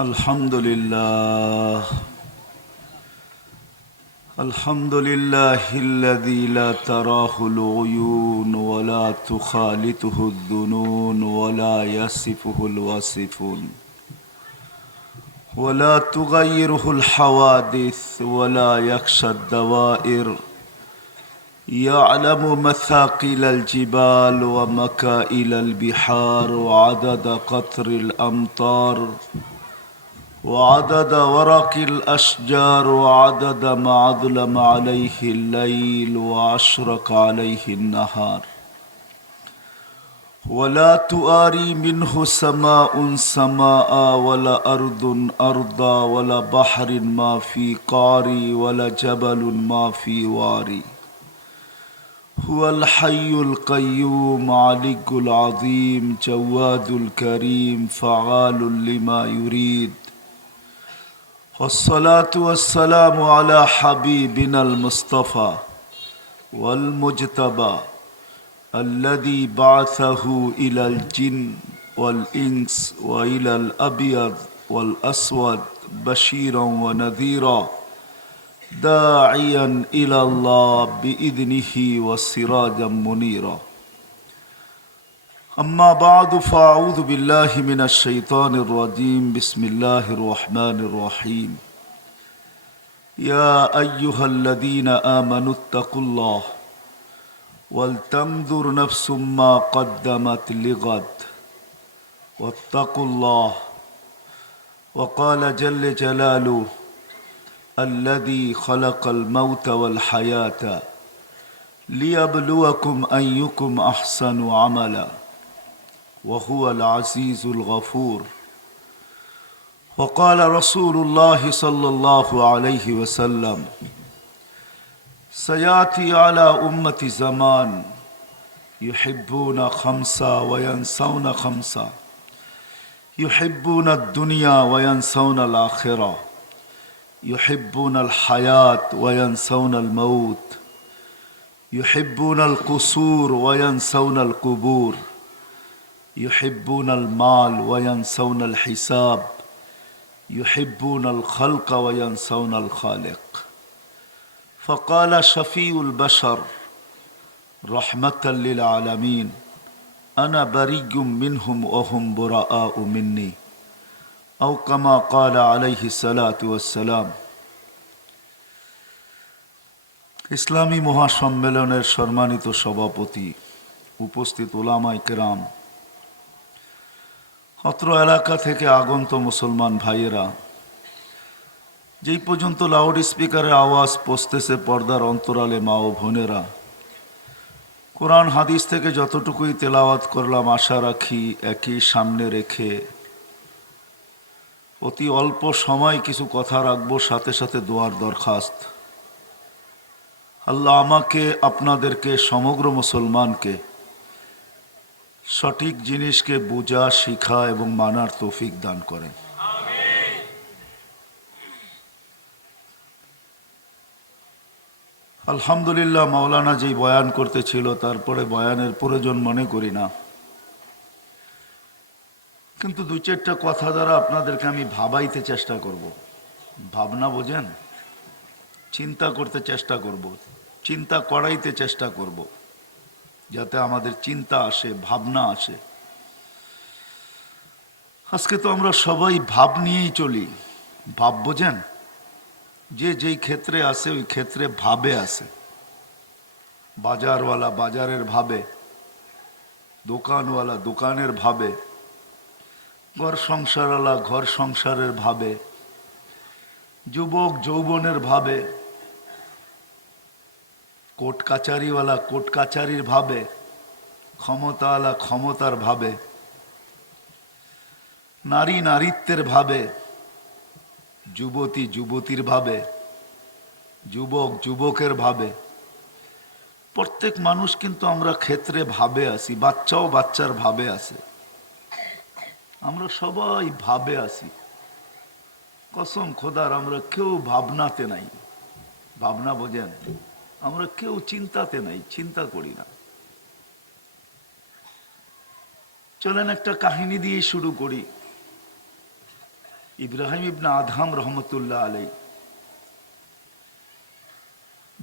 الحمد لله الحمد لله الذي لا تراه العيون ولا تخالطه الظنون ولا يصفه الواصفون ولا تغيره الحوادث ولا يخشى الدوائر يعلم مثاقيل الجبال ومكائل البحار وعدد قطر الأمطار وعدد ورق الأشجار وعدد ما أظلم عليه الليل وأشرق عليه النهار ولا تواري منه سماء سماء ولا أرض أرضا ولا بحر ما في قاري ولا جبل ما في واري هو الحي القيوم علي العظيم جواد الكريم فعال لما يريد والصلاة والسلام على حبيبنا المصطفى والمجتبى الذي بعثه إلى الجن والإنس وإلى الأبيض والأسود بشيرا ونذيرا داعيا إلى الله بإذنه وسراجا منيرا أما بعد فأعوذ بالله من الشيطان الرجيم بسم الله الرحمن الرحيم يا أيها الذين آمنوا اتقوا الله ولتنظر نفس ما قدمت لغد واتقوا الله وقال جل جلاله الذي خلق الموت والحياة ليبلوكم أيكم أحسن عملا وهو العزيز الغفور وقال رسول الله صلى الله عليه وسلم سيأتي على أمة زمان يحبون خمسة وينسون خمسة يحبون الدنيا وينسون الآخرة يحبون الحياة وينسون الموت يحبون القصور وينسون القبور يحبون المال وينسون الحساب يحبون الخلق وينسون الخالق فقال شفيع البشر رحمة للعالمين أنا بريء منهم وهم براء مني أو كما قال عليه الصلاة والسلام ইসলামী মহাসম্মেলনের সম্মানিত সভাপতি উপস্থিত উলামায়ে কেরাম অত্র এলাকা থেকে আগত মুসলমান ভাইয়েরা যেই পর্যন্ত লাউড স্পিকারের আওয়াজ পৌঁছতেছে পর্দার অন্তরালে মা ও বোনেরা কোরআন হাদিস থেকে যতটুকুই তেলাওয়াত করলাম আশা রাখি একই সামনে রেখে অতি অল্প সময় কিছু কথা রাখবো সাথে সাথে দোয়ার দরখাস্ত আল্লাহ আমাকে আপনাদেরকে সমগ্র মুসলমানকে সঠিক জিনিসকে বোঝা শিখা এবং মানার তৌফিক দান করেন আলহামদুলিল্লাহ মাওলানা যেই বয়ান করতেছিল তারপরে বয়ানের প্রয়োজন মনে করি না কিন্তু দুই চারটা কথা দ্বারা আপনাদেরকে আমি ভাবাইতে চেষ্টা করব ভাবনা বোঝেন চিন্তা করতে চেষ্টা করব চিন্তা করাইতে চেষ্টা করব যাতে আমাদের চিন্তা আসে ভাবনা আসে আজকে তো আমরা সবাই ভাব নিয়েই চলি ভাব বোঝেন যে যেই ক্ষেত্রে আছে ওই ক্ষেত্রে ভাবে আছে বাজারওয়ালা বাজারের ভাবে দোকানওয়ালা দোকানের ভাবে ঘর সংসারওয়ালা ঘর সংসারের ভাবে যুবক যৌবনের ভাবে কোর্ট কাচারিওয়ালা কোর্ট কাচারির ভাবে ক্ষমতাওয়ালা ক্ষমতার ভাবে নারী নারীত্বের ভাবে যুবতী যুবতীর ভাবে যুবক যুবকের ভাবে প্রত্যেক মানুষ কিন্তু আমরা ক্ষেত্রে ভাবে আছি বাচ্চাও বাচ্চার ভাবে আছে আমরা সবাই ভাবে আছি কসম খোদার আমরা কেউ ভাবনাতে নাই ভাবনা বোঝেন আমরা কেউ চিন্তাতে নাই চিন্তা করি না চলেন একটা কাহিনী দিয়ে শুরু করি ইব্রাহিম ইবনে আদহাম রহমতুল্লাহ আলাই,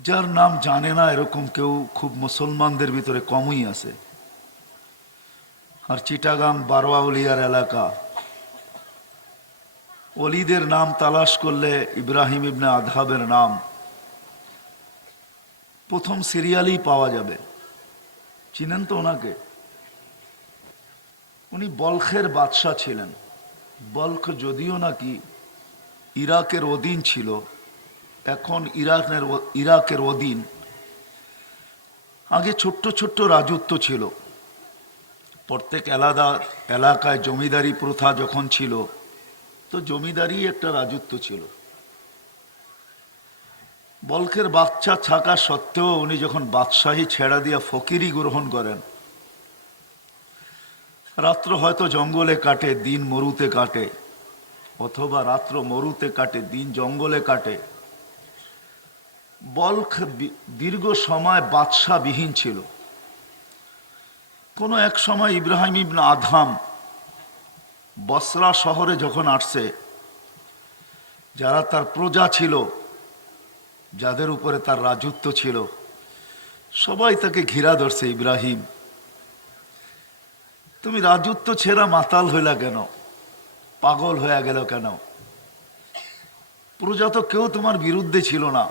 যার নাম জানে না এরকম কেউ খুব মুসলমানদের ভিতরে কমই আছে। আর চিটাগাং বারোয়াউলিয়ার এলাকা, অলিদের নাম তালাশ করলে ইব্রাহিম ইবনে আদহামের নাম প্রথম সিরিয়ালেই পাওয়া যাবে। চিনেন তো ওনাকে? উনি বলখের বাদশাহ ছিলেন। বলখ যদিও নাকি ইরাকের অধীন ছিল, এখন ইরাকের অধীন। আগে ছোট্ট ছোট্ট রাজত্ব ছিল, প্রত্যেক আলাদা এলাকায় জমিদারি প্রথা যখন ছিল, তো জমিদারি একটা রাজত্ব ছিল। বলখের বাদশা থাকা সত্ত্বেও উনি যখন বাদশাহী ছেড়া দিয়া ফকিরি গ্রহণ করেন, রাত্র হয়তো জঙ্গলে কাটে, দিন মরুতে কাটে, অথবা রাত্র মরুতে কাটে, দিন জঙ্গলে কাটে। বলখ দীর্ঘ সময় বাদশাবিহীন ছিল। কোনো এক সময় ইব্রাহিম ইবনে আদহাম বসরা শহরে যখন আসছে, যারা তার প্রজা ছিল, যাদের উপরে তার রাজত্ব ছিল, সবাই তাকে ঘিরা ধরছে। ইব্রাহিম, তুমি রাজত্ব ছেড়া মাতাল হইলা কেন? পাগল হয়ে গেল কেন? প্রজা তো কেউ তোমার বিরুদ্ধে ছিল না,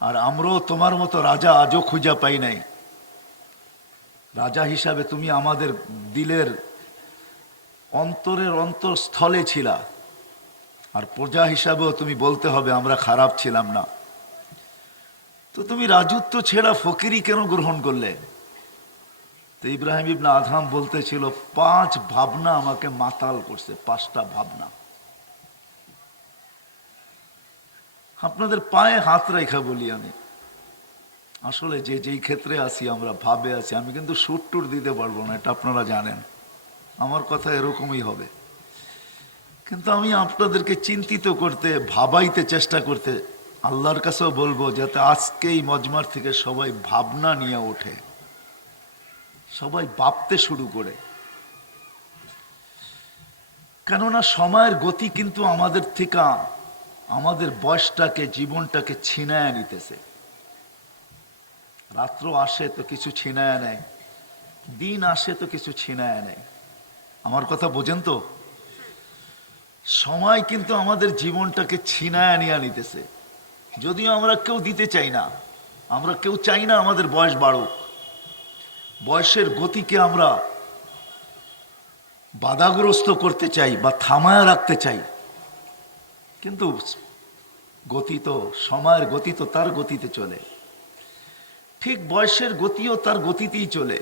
আর আমরাও তোমার মতো রাজা আজও খুঁজা পাই নাই। রাজা হিসাবে তুমি আমাদের দিলের অন্তরের অন্তঃস্থলে ছিলা, আর প্রজা হিসাবেও তুমি বলতে হবে আমরা খারাপ ছিলাম না। তো তুমি রাজত্ব ছেড়া ফকিরি কেন গ্রহণ করলে? তো ইব্রাহিম ইবনে আদহাম বলতেছিল, 5 ভাবনা আমাকে মাতাল করছে, 5টা ভাবনা। আপনাদের পায়ে হাত রেখা বলি আমি, আসলে যে যেই ক্ষেত্রে আছি আমরা ভাবে আছি। আমি কিন্তু সুর টুর দিতে পারবো না, এটা আপনারা জানেন, আমার কথা এরকমই হবে। কিন্তু আমি আপনাদেরকে চিন্তিত করতে, ভাবাইতে চেষ্টা করতে, আল্লাহর কাছেও বলবো যাতে আজকেই মজমার থেকে সবাই ভাবনা নিয়ে ওঠে, সবাই ভাবতে শুরু করে। কেননা সময়ের গতি কিন্তু আমাদের থেকে, আমাদের বয়সটাকে, জীবনটাকে ছিনায় নিতেছে। রাত্র আসে তো কিছু ছিনায় নেয়, দিন আসে তো কিছু ছিনায় নেয়। আমার কথা বোঝেন তো? সময় কিন্তু আমাদের জীবনটাকে ছিনায় নিয়ে নিতেছে, যদিও আমরা কেউ দিতে চাই না। আমরা কেউ চাই না আমাদের বয়স বাড়ুক, বয়সের গতিকে আমরা বাধাগ্রস্ত করতে চাই বা থামায় রাখতে চাই। কিন্তু গতি তো, সময়ের গতি তো তার গতিতে চলে, ঠিক বয়সের গতিও তার গতিতেই চলে।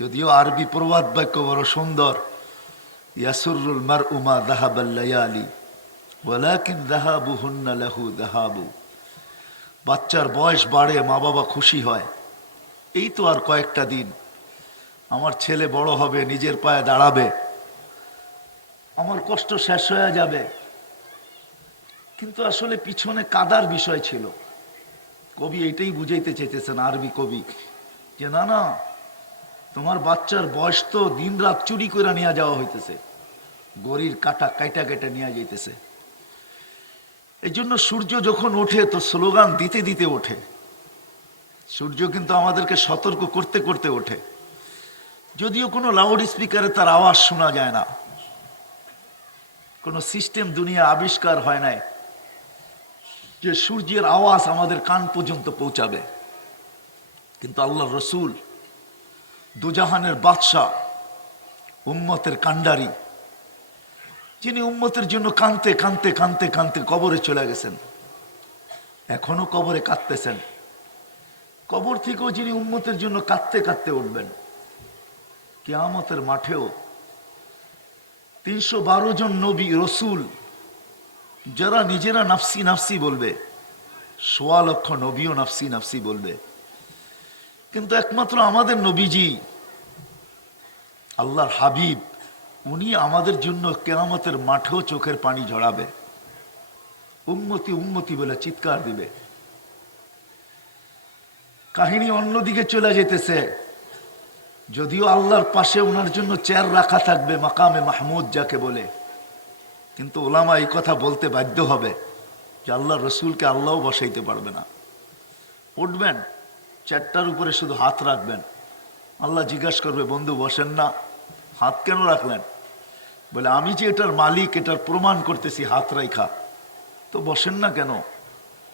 যদিও আরবি প্রবাদ বাক্য বড় সুন্দর, ইয়াসুরুল মারউ মা যাহাবাল লায়ালি ওয়ালাকিন যাহাবুহুন্না লাহু যাহাবু। বাচ্চার বয়স বাড়ে, মা বাবা খুশি হয়, এই তো আর কয়েকটা দিন, আমার ছেলে বড় হবে, নিজের পায়ে দাঁড়াবে, আমার কষ্ট শেষ হয়ে যাবে। কিন্তু আসলে পিছনে কাদার বিষয় ছিল। কবি এটাই বুঝাইতে চাইতেছেন, আরবি কবি, যে না না, তোমার বাচ্চার বয়স তো দিন রাত চুরি করে নিয়ে যাওয়া হইতেছে, গড়ির কাটা কাইটা কাইটা নিয়ে যাইতেছে। এই জন্য সূর্য যখন ওঠে তো স্লোগান দিতে দিতে ওঠে। সূর্য কিন্তু আমাদেরকে সতর্ক করতে করতে ওঠে, যদিও কোনো লাউড স্পিকারে তার আওয়াজ শোনা যায় না, কোনো সিস্টেম দুনিয়া আবিষ্কার হয় নাই যে সূর্যের আওয়াজ আমাদের কান পর্যন্ত পৌঁছাবে। কিন্তু আল্লাহর রসুল, দুজাহানের বাদশাহ, উম্মতের কান্ডারি, যিনি উম্মতের জন্য কানতে কানতে কানতে কানতে কবরে চলে গেছেন, এখনো কবরে কাঁদতেছেন, কবর থেকেও যিনি উম্মতের জন্য কাঁদতে কাঁদতে উঠবেন, কিয়ামতের মাঠেও 312 জন নবী রসুল, যারা নিজেরা নাফসি নাফসি বলবে, 1.25 লক্ষ নবীও নাফসি নাফসি বলবে, কিন্তু একমাত্র আমাদের নবীজি, আল্লাহর হাবিব, উনি আমাদের জন্য কিয়ামতের মাঠেও চোখের পানি ঝরাবে, উম্মতি উম্মতি বলে চিৎকার দিবে। কাহিনী অন্যদিকে চলে যেতেছে। যদিও আল্লাহর পাশে ওনার জন্য চেয়ার রাখা থাকবে, মাকামে মাহমুদ যাকে বলে, কিন্তু ওলামা এই কথা বলতে বাধ্য হবে যে আল্লাহ রসুলকে আল্লাহও বসাইতে পারবে না। উঠবেন, চেয়ারটার উপরে শুধু হাত রাখবেন, আল্লাহ জিজ্ঞাসা করবে, বন্ধু বসেন না, হাত কেন রাখলেন? বলে, আমি যে এটার মালিক এটার প্রমাণ করতেছি হাত রাইখা, তো বসেন না কেন?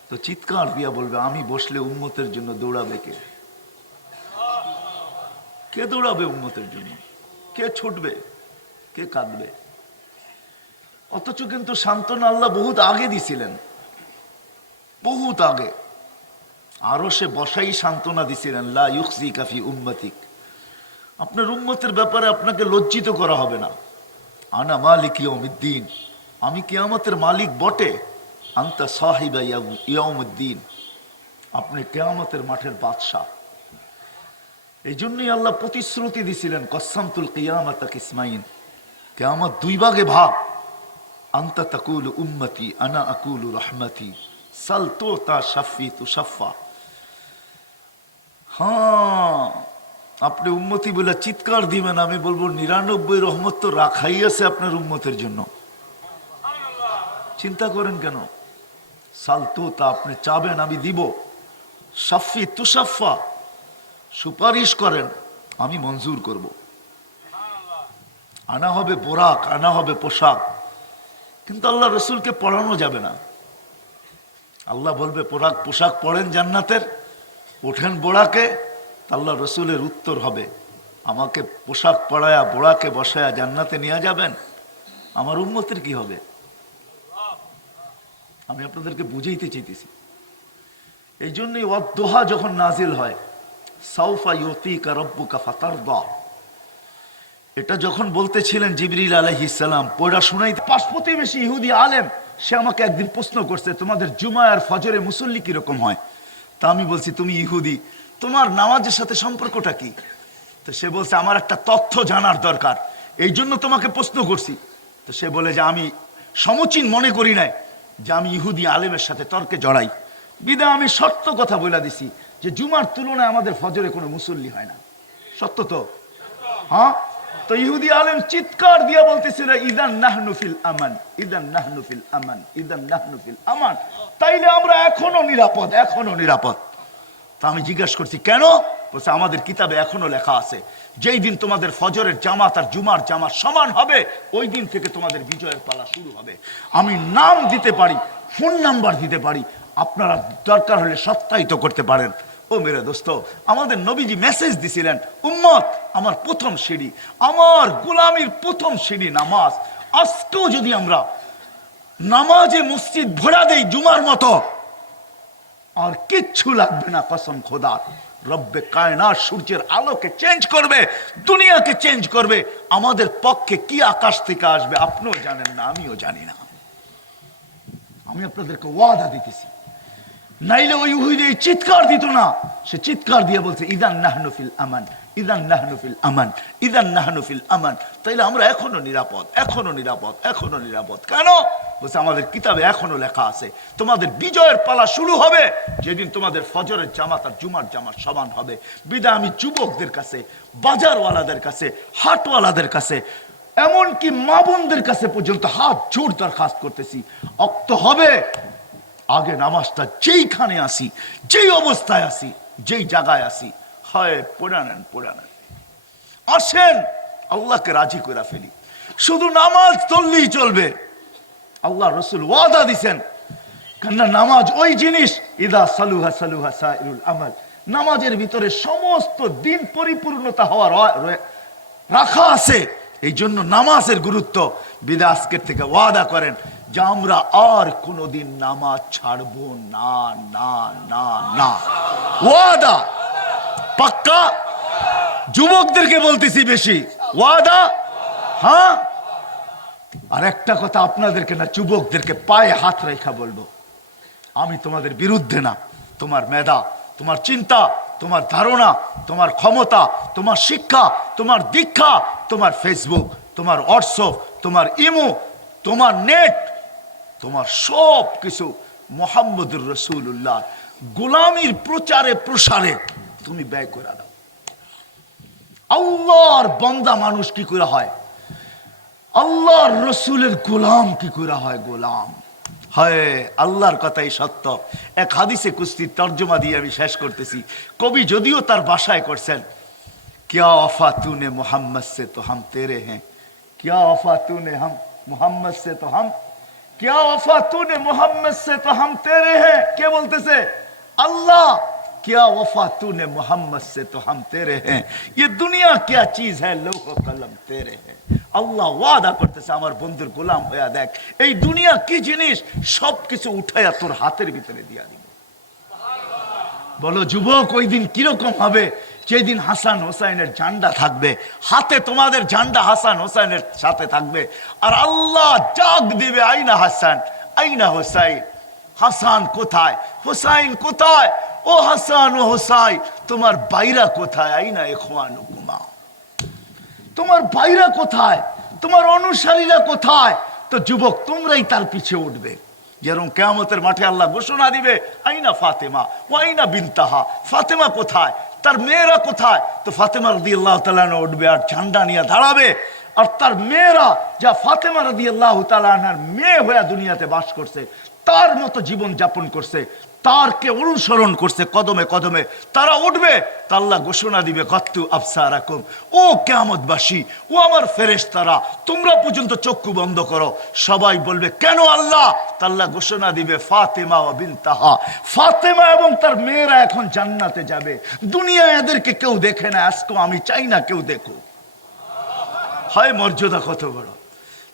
তো চিৎকার দিয়া বলবে, আমি বসলে উম্মতের জন্য দৌড়াবে কে? কে দৌড়াবে উম্মতের জন্য? কে ছুটবে? কে কাঁদবে? অথচ কিন্তু সান্ত্বনা আল্লাহ বহুত আগে দিছিলেন, বহুত আগে। আরো সে বসাই সান্ত্বনা দিছিলেন, লা ইউখজিকা ফি উম্মতিক, আপনার উম্মতের ব্যাপারে আপনাকে লজ্জিত করা হবে না। আনা মালিক ইয়াউমিদ্দিন, আমি কিয়ামতের মালিক বটে। আনতা সাহিবা ইয়াউমিদ্দিন, আপনি কিয়ামতের মাঠের বাদশাহ। এই জন্যই আল্লাহ প্রতিশ্রুতি দিছিলেন, কসসামতুল কিয়ামাতা কিসমাইন, কিয়ামত দুই ভাগে ভাগ। আনতা তাকুলু উম্মতি আনা আকুলু রহমতি, সাল তুতা শাফি তুশাফা। হ্যাঁ, আপনি উম্মতি বলে চিৎকার দিবেন, আমি বলবো 99 রহমত তো রাখাই আছে আপনার উম্মতের জন্য। চিন্তা করেন কেন? সালতুতা, আপনি চাবেন আমি দিব। শাফি তুশাফা, সুপারিশ করেন আমি মঞ্জুর করব। আনা হবে বোরাক, আনা হবে পোশাক, কিন্তু আল্লাহ রসুলকে পড়ানো যাবে না। আল্লাহ বলবে পোশাক পড়েন জান্নাতের, ওঠেন বোড়াকে। আল্লাহ রসুলের উত্তর হবে, আমাকে পোশাক পড়ায়া বোড়াকে বসায়া জান্নাতে নিয়ে যাবেন, আমার উম্মতের কি হবে? আমি আপনাদেরকে বুঝাইতে চাইতেছি। এই জন্যই ওয়াদ-দোহা যখন নাজিল হয়, সাউফা ইউতিকা রাব্বুকা ফাতারদা, এটা যখন বলতেছিলেন জিবরিল আলাইহিস সালাম, পড়া শুনাইতে, পাশ প্রতিবেশী ইহুদি আলেম সে আমাকে একদিন প্রশ্ন করছে, তোমাদের জুমা আর ফজরে মুসল্লি কিরকম হয়? তা আমি বলছি, তুমি ইহুদি, তোমার নামাজের সাথে সম্পর্কটা কি? তো সে বলছে, আমার একটা তথ্য জানার দরকার, এই জন্য তোমাকে প্রশ্ন করছি। তো সে বলে যে আমি সমচীন মনে করি নাই যে আমি ইহুদি আলেমের সাথে তর্কে জড়াই, বিদা আমি সত্য কথা বলে দিছি যে জুমার তুলনায় আমাদের ফজরে কোনো মুসল্লি হয় না। সত্য তো? হ্যাঁ। তো ইহুদি আলেম চিৎকার দিয়া বলতেছিল, ইদান নাহনু ফিল আমান, ইদান নাহনু ফিল আমান, ইদান নাহনু ফিল আমান, তাইলে আমরা এখনো নিরাপদ, এখনো নিরাপদ। তা আমি জিজ্ঞাসা করছি কেন? বলছে, আমাদের কিতাবে এখনো লেখা আছে, যেই দিন তোমাদের ফজরের জামাত আর জুমার জামাত সমান হবে, ওই দিন থেকে তোমাদের বিজয়ের পালা শুরু হবে। আমি নাম দিতে পারি, ফোন নাম্বার দিতে পারি, আপনারা দরকার হলে সত্যায়িত করতে পারেন। ও মেরে দোস্ত, আমাদের নবীজি মেসেজ দিছিলেন, উম্মত আমার প্রথম সিঁড়ি, আমার গোলামির প্রথম সিঁড়ি নামাজ। আজকেও যদি আমরা নামাজে মসজিদ ভরা দেই জুমার মতো, আর কিচ্ছু লাগবে না, কসম খোদার। রব্বে কায়নাত সূর্যের আলোকে চেঞ্জ করবে, দুনিয়াকে চেঞ্জ করবে। আমাদের পক্ষে কি আকাশ থেকে আসবে আপনিও জানেন না, আমিও জানি না। আমি আপনাদেরকে ওয়াদা দিতেছি, নাইলে ওই ইহুদি চিৎকার দিত না। সে চিৎকার দিয়ে বলছে, ইদান নাহনু ফিল আমান, ইদান নাহনু ফিল আমান, ইদান নাহনু ফিল আমান, তাইলে আমরা এখনো নিরাপদ, এখনো নিরাপদ, এখনো নিরাপদ। কেন? বলছে, আমাদের কিতাবে এখনো লেখা আছে, তোমাদের বিজয়ের পালা শুরু হবে যেদিন তোমাদের ফজরের জামাত আর জুমার জামাত সমান হবে। বিদায় আমি যুবকদের কাছে, বাজারওয়ালাদের কাছে, হাটওয়ালাদের কাছে, এমনকি মা বোনদের কাছে পর্যন্ত হাত জোর দরখাস্ত করতেছি, অক্ত হবে আগে নামাজটা যেইখানে আসি, যেই অবস্থায় আসি, যেই জায়গায় আসি, হয় পড়ে নেন, পড়ে নেন, আসেন আল্লাহকে রাজি করে ফেলি। শুধু নামাজ চললেই চলবে। আল্লাহ রসুল ওয়াদা দিছেন, কেননা নামাজ ওই জিনিস, ইদা সালুহা সালুহা সাইরুল আমাল, নামাজের ভিতরে সমস্ত দিন পরিপূর্ণতা হওয়ার রাখা আছে। এই জন্য নামাজের গুরুত্ব। বিদা আজকের থেকে ওয়াদা করেন যে আমরা আর কোনোদিন নামাজ ছাড়বো না, না, না, না। ওয়াদা পাক্কা। যুবকদেরকে বলতেছি বেশি, ওয়াদা। হ্যাঁ, আর একটা কথা আপনাদেরকে না, যুবকদেরকে পায়ে হাত রেখা বলবো, আমি তোমাদের বিরুদ্ধে না। তোমার মেধা, তোমার চিন্তা, তোমার ধারণা, তোমার ক্ষমতা, তোমার শিক্ষা, তোমার দীক্ষা, তোমার ফেসবুক, তোমার হোয়াটসঅ্যাপ, তোমার ইমো, তোমার নেট, তোমার সব কিছু মুহাম্মদুর রাসূলুল্লাহ গোলামির প্রচারে প্রসারে তুমি ব্যয় করে দাও। আল্লাহর বান্দা মানুষ কি করে হয়, আল্লাহর রসুলের গোলাম কি করে হয়, গোলাম হয়। আল্লাহর কথাই সত্য। এক হাদিসে কুস্তির তর্জমা দিয়ে আমি শেষ করতেছি। কবি যদিও তার ভাষায় করছেন, क्या वफा तूने मोहम्मद से तो हम तेरे हैं, क्या वफा तूने हम मोहम्मद से तो हम, क्या वफा तूने मोहम्मद से तो हम तेरे हैं। কে বলতেছে? আল্লাহ। क्या वफा तूने मोहम्मद से तो हम तेरे हैं, ये दुनिया क्या चीज है, लौह कलम तेरे हैं। আল্লাহ ওয়াদা করতেছে, আমার বন্ধুর গোলাম হইয়া দেখ, এই দুনিয়া কি জিনিস, সবকিছু উঠাইয়া তোর হাতের ভিতরে দিয়া দিব। বলো যুবক, ওই দিন কিরকম হবে, যেদিন হাসান হোসাইনের ঝান্ডা থাকবে হাতে, তোমাদের ঝান্ডা হাসান হোসাইনের সাথে থাকবে, আর আল্লাহ ডাক দিবে, আইনা হাসান আইনা হোসাইন, হাসান কোথায়, হোসাইন কোথায়, ও হাসান ও হোসাইন, তোমার বাইরা কোথায়, আইনা ইখওয়ানুকুমা, তোমার বাইরা কোথায়, তোমার অনুসারীরা কোথায়। তো যুবক, তোমরাই তার পিছে উঠবে। যেরকম কিয়ামতের মাঠে আল্লাহ ঘোষণা দিবে, আইনা ফাতেমা ও আইনা বিনতাহা, ফাতেমা কোথায়, তার মেয়েরা কোথায়। তো ফাতেমা রাদিয়াল্লাহু তাআলা আনহা উঠবে আর ঝান্ডা নিয়ে দাঁড়াবে, আর তার মেয়েরা, যা ফাতেমা রাদিয়াল্লাহু তাআলা আনহার মেয়ে হয়ে দুনিয়াতে বাস করছে, তার মতো জীবন যাপন করছে, তারকে অনুসরণ করছে কদমে কদমে, তারা উঠবে। তা আল্লাহ ঘোষণা দিবে, গত্তু আবসারাকুম, ও কিয়ামতবাসী, ও আমার ফেরেশতারা, তোমরা পর্যন্ত চক্ষু বন্ধ করো। সবাই বলবে, কেন আল্লাহ? তা আল্লাহ ঘোষণা দিবে, ফাতেমা ওয়া বিনতাহা, ফাতেমা এবং তার মেয়েরা এখন জান্নাতে যাবে। দুনিয়ায় এদেরকে কেউ দেখে না, আজকে আমি চাই না কেউ দেখুক। হয় মর্যাদা কত বড়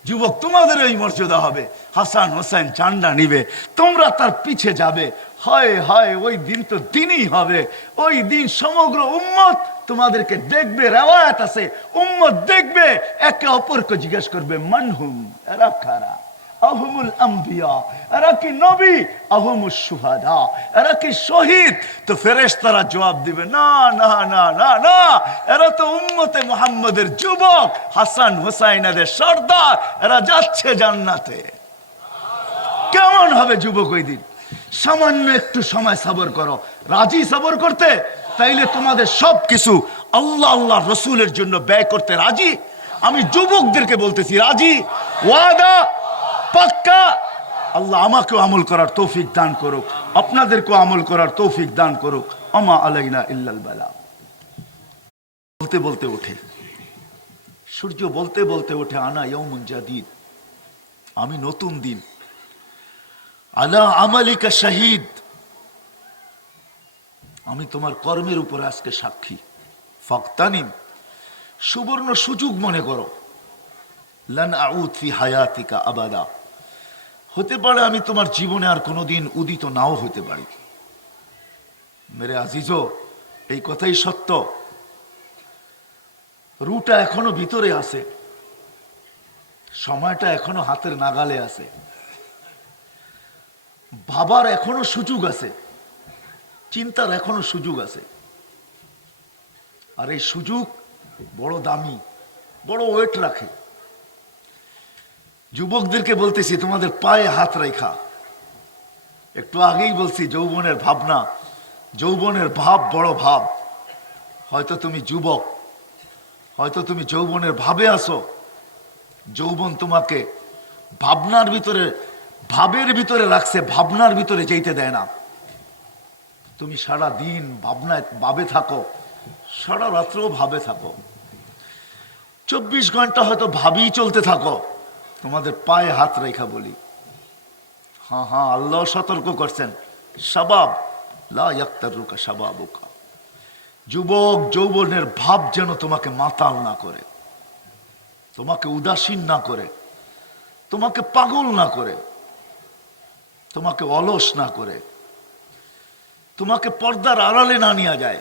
যুবক, তোমাদের এই মর্যাদা হবে। হাসান হোসেন ঝান্ডা নিবে, তোমরা তার পিছে যাবে। হয় হয়, ওই দিন তো দিনই হবে। ওই দিন সমগ্র উম্মত তোমাদেরকে দেখবে। রিওয়ায়াত আছে, উম্মত দেখবে, একে অপরকে জিজ্ঞেস করবে, মানহুম, এরা কারা, আহুমুল আম্বিয়া, এরা কি নবী, আহুমুস শুহাদা, এরা কি শহীদ। তো ফেরেশতারা জবাব দিবে, না না না না না, এরা তো উম্মতে মুহাম্মদের যুবক, হাসান হুসাইনের সর্দার, এরা যাচ্ছে জান্নাতে। কেমন হবে যুবক ওই দিন? সামান্য একটু সময় সবর করো। রাজি সবর করতে? তাইলে তোমাদের সবকিছু আল্লাহ আল্লাহ রসুলের জন্য ব্যয় করতে রাজি? আমি যুবকদেরকে বলতেছি, রাজি? ওয়াদা পাক্কা? আল্লাহ আমাকেও আমল করার তৌফিক দান করুক, আপনাদেরকেও আমল করার তৌফিক দান করুক। আমা আলাইনা ইল্লাল বালা। বলতে বলতে ওঠে সূর্য, বলতে বলতে ওঠে, আনা ইয়াউমুন জাদীদ, আমি নতুন দিন। আলা আমালিকা শাহিদ, আমি তোমার কর্মের উপর আজকে সাক্ষী। ফাকতানিম, সুবর্ণ সুযোগ মনে করো। লান আউদ ফি হায়াতিকা আবাদা, হতে পারে আমি তোমার জীবনে আর কোনোদিন উদিত নাও হতে পারি। মেরে আজিজো, এই কথাই সত্য। রুটা এখনো ভিতরে আছে, সময়টা এখনো হাতের নাগালে আছে, ভাবার এখনো সুযোগ আছে, চিন্তার এখনো সুযোগ আছে। আর এই সুযোগ বড় দামি, বড় ওয়েট রাখে। যুবকদেরকে বলতেছি, তোমাদের পায়ে হাত রেখা। একটু আগেই বলছি, যৌবনের ভাবনা, যৌবনের ভাব বড় ভাব। হয়তো তুমি যুবক, হয়তো তুমি যৌবনের ভাবে আসো, যৌবন তোমাকে ভাবনার ভিতরে, ভাবের ভিতরে রাখছে, ভাবনার ভিতরে যেতে দেয় না। তুমি সারা দিন ভাবনায় ভাবে থাকো, সারা রাত্রেও ভাবে থাকো, 24 ঘন্টা হয়তো ভাবি চলতে থাকো। তোমাদের পায়ে হাত রেখা বলি, হ্যাঁ হ্যাঁ, আল্লাহ সতর্ক করছেন, শাবাব লা ইয়াক্তারুকা শাবাবুকা, যুবক যৌবনের ভাব যেন তোমাকে মাতাল না করে, তোমাকে উদাসীন না করে, তোমাকে পাগল না করে, তোমাকে অলস না করে, তোমাকে পর্দার আড়ালে না নিয়ে যায়।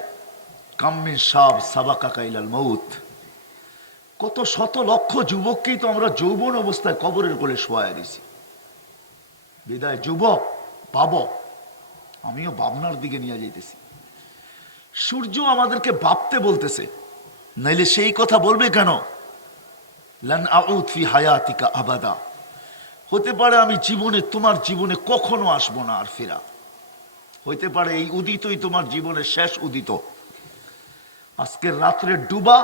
কাম্মিন সাব সাবাকা কাইলাল মউত, কত শত লক্ষ যুবককেই তো আমরা যৌবন অবস্থায় কবরের কোলে শোয়ায় দিছি। বিদায় যুবক, ভাব, আমিও ভাবনার দিকে নিয়ে যাইতেছি। সূর্য আমাদেরকে ভাবতে বলতেছে, নাইলে সেই কথা বলবে কেন? লান আউদ ফি হায়াতিকা আবাদা, হতে পারে আমি জীবনে, তোমার জীবনে কখনো আসবো না আর ফেরা। হইতে পারে এই উদিতই তোমার জীবনের শেষ উদিত। আজকের রাত্রে ডুবা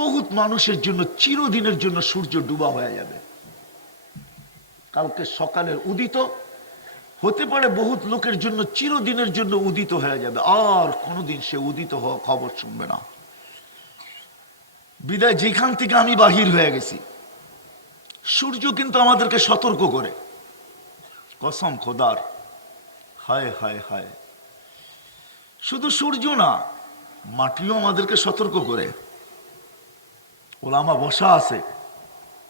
বহুত মানুষের জন্য চিরদিনের জন্য সূর্য ডুবা হয়ে যাবে। কালকে সকালের উদিত হতে পারে বহুত লোকের জন্য চিরদিনের জন্য উদিত হয়ে যাবে, আর কোনোদিন সে উদিত হওয়া খবর শুনবে না। বিদায় যেখান থেকে আমি বাহির হয়ে গেছি, সূর্য কিন্তু আমাদেরকে সতর্ক করে, কসম খোদার। হায় হায় হায়, শুধু সূর্য না, মাটিও আমাদেরকে সতর্ক করে। ওলামা বসা আছে,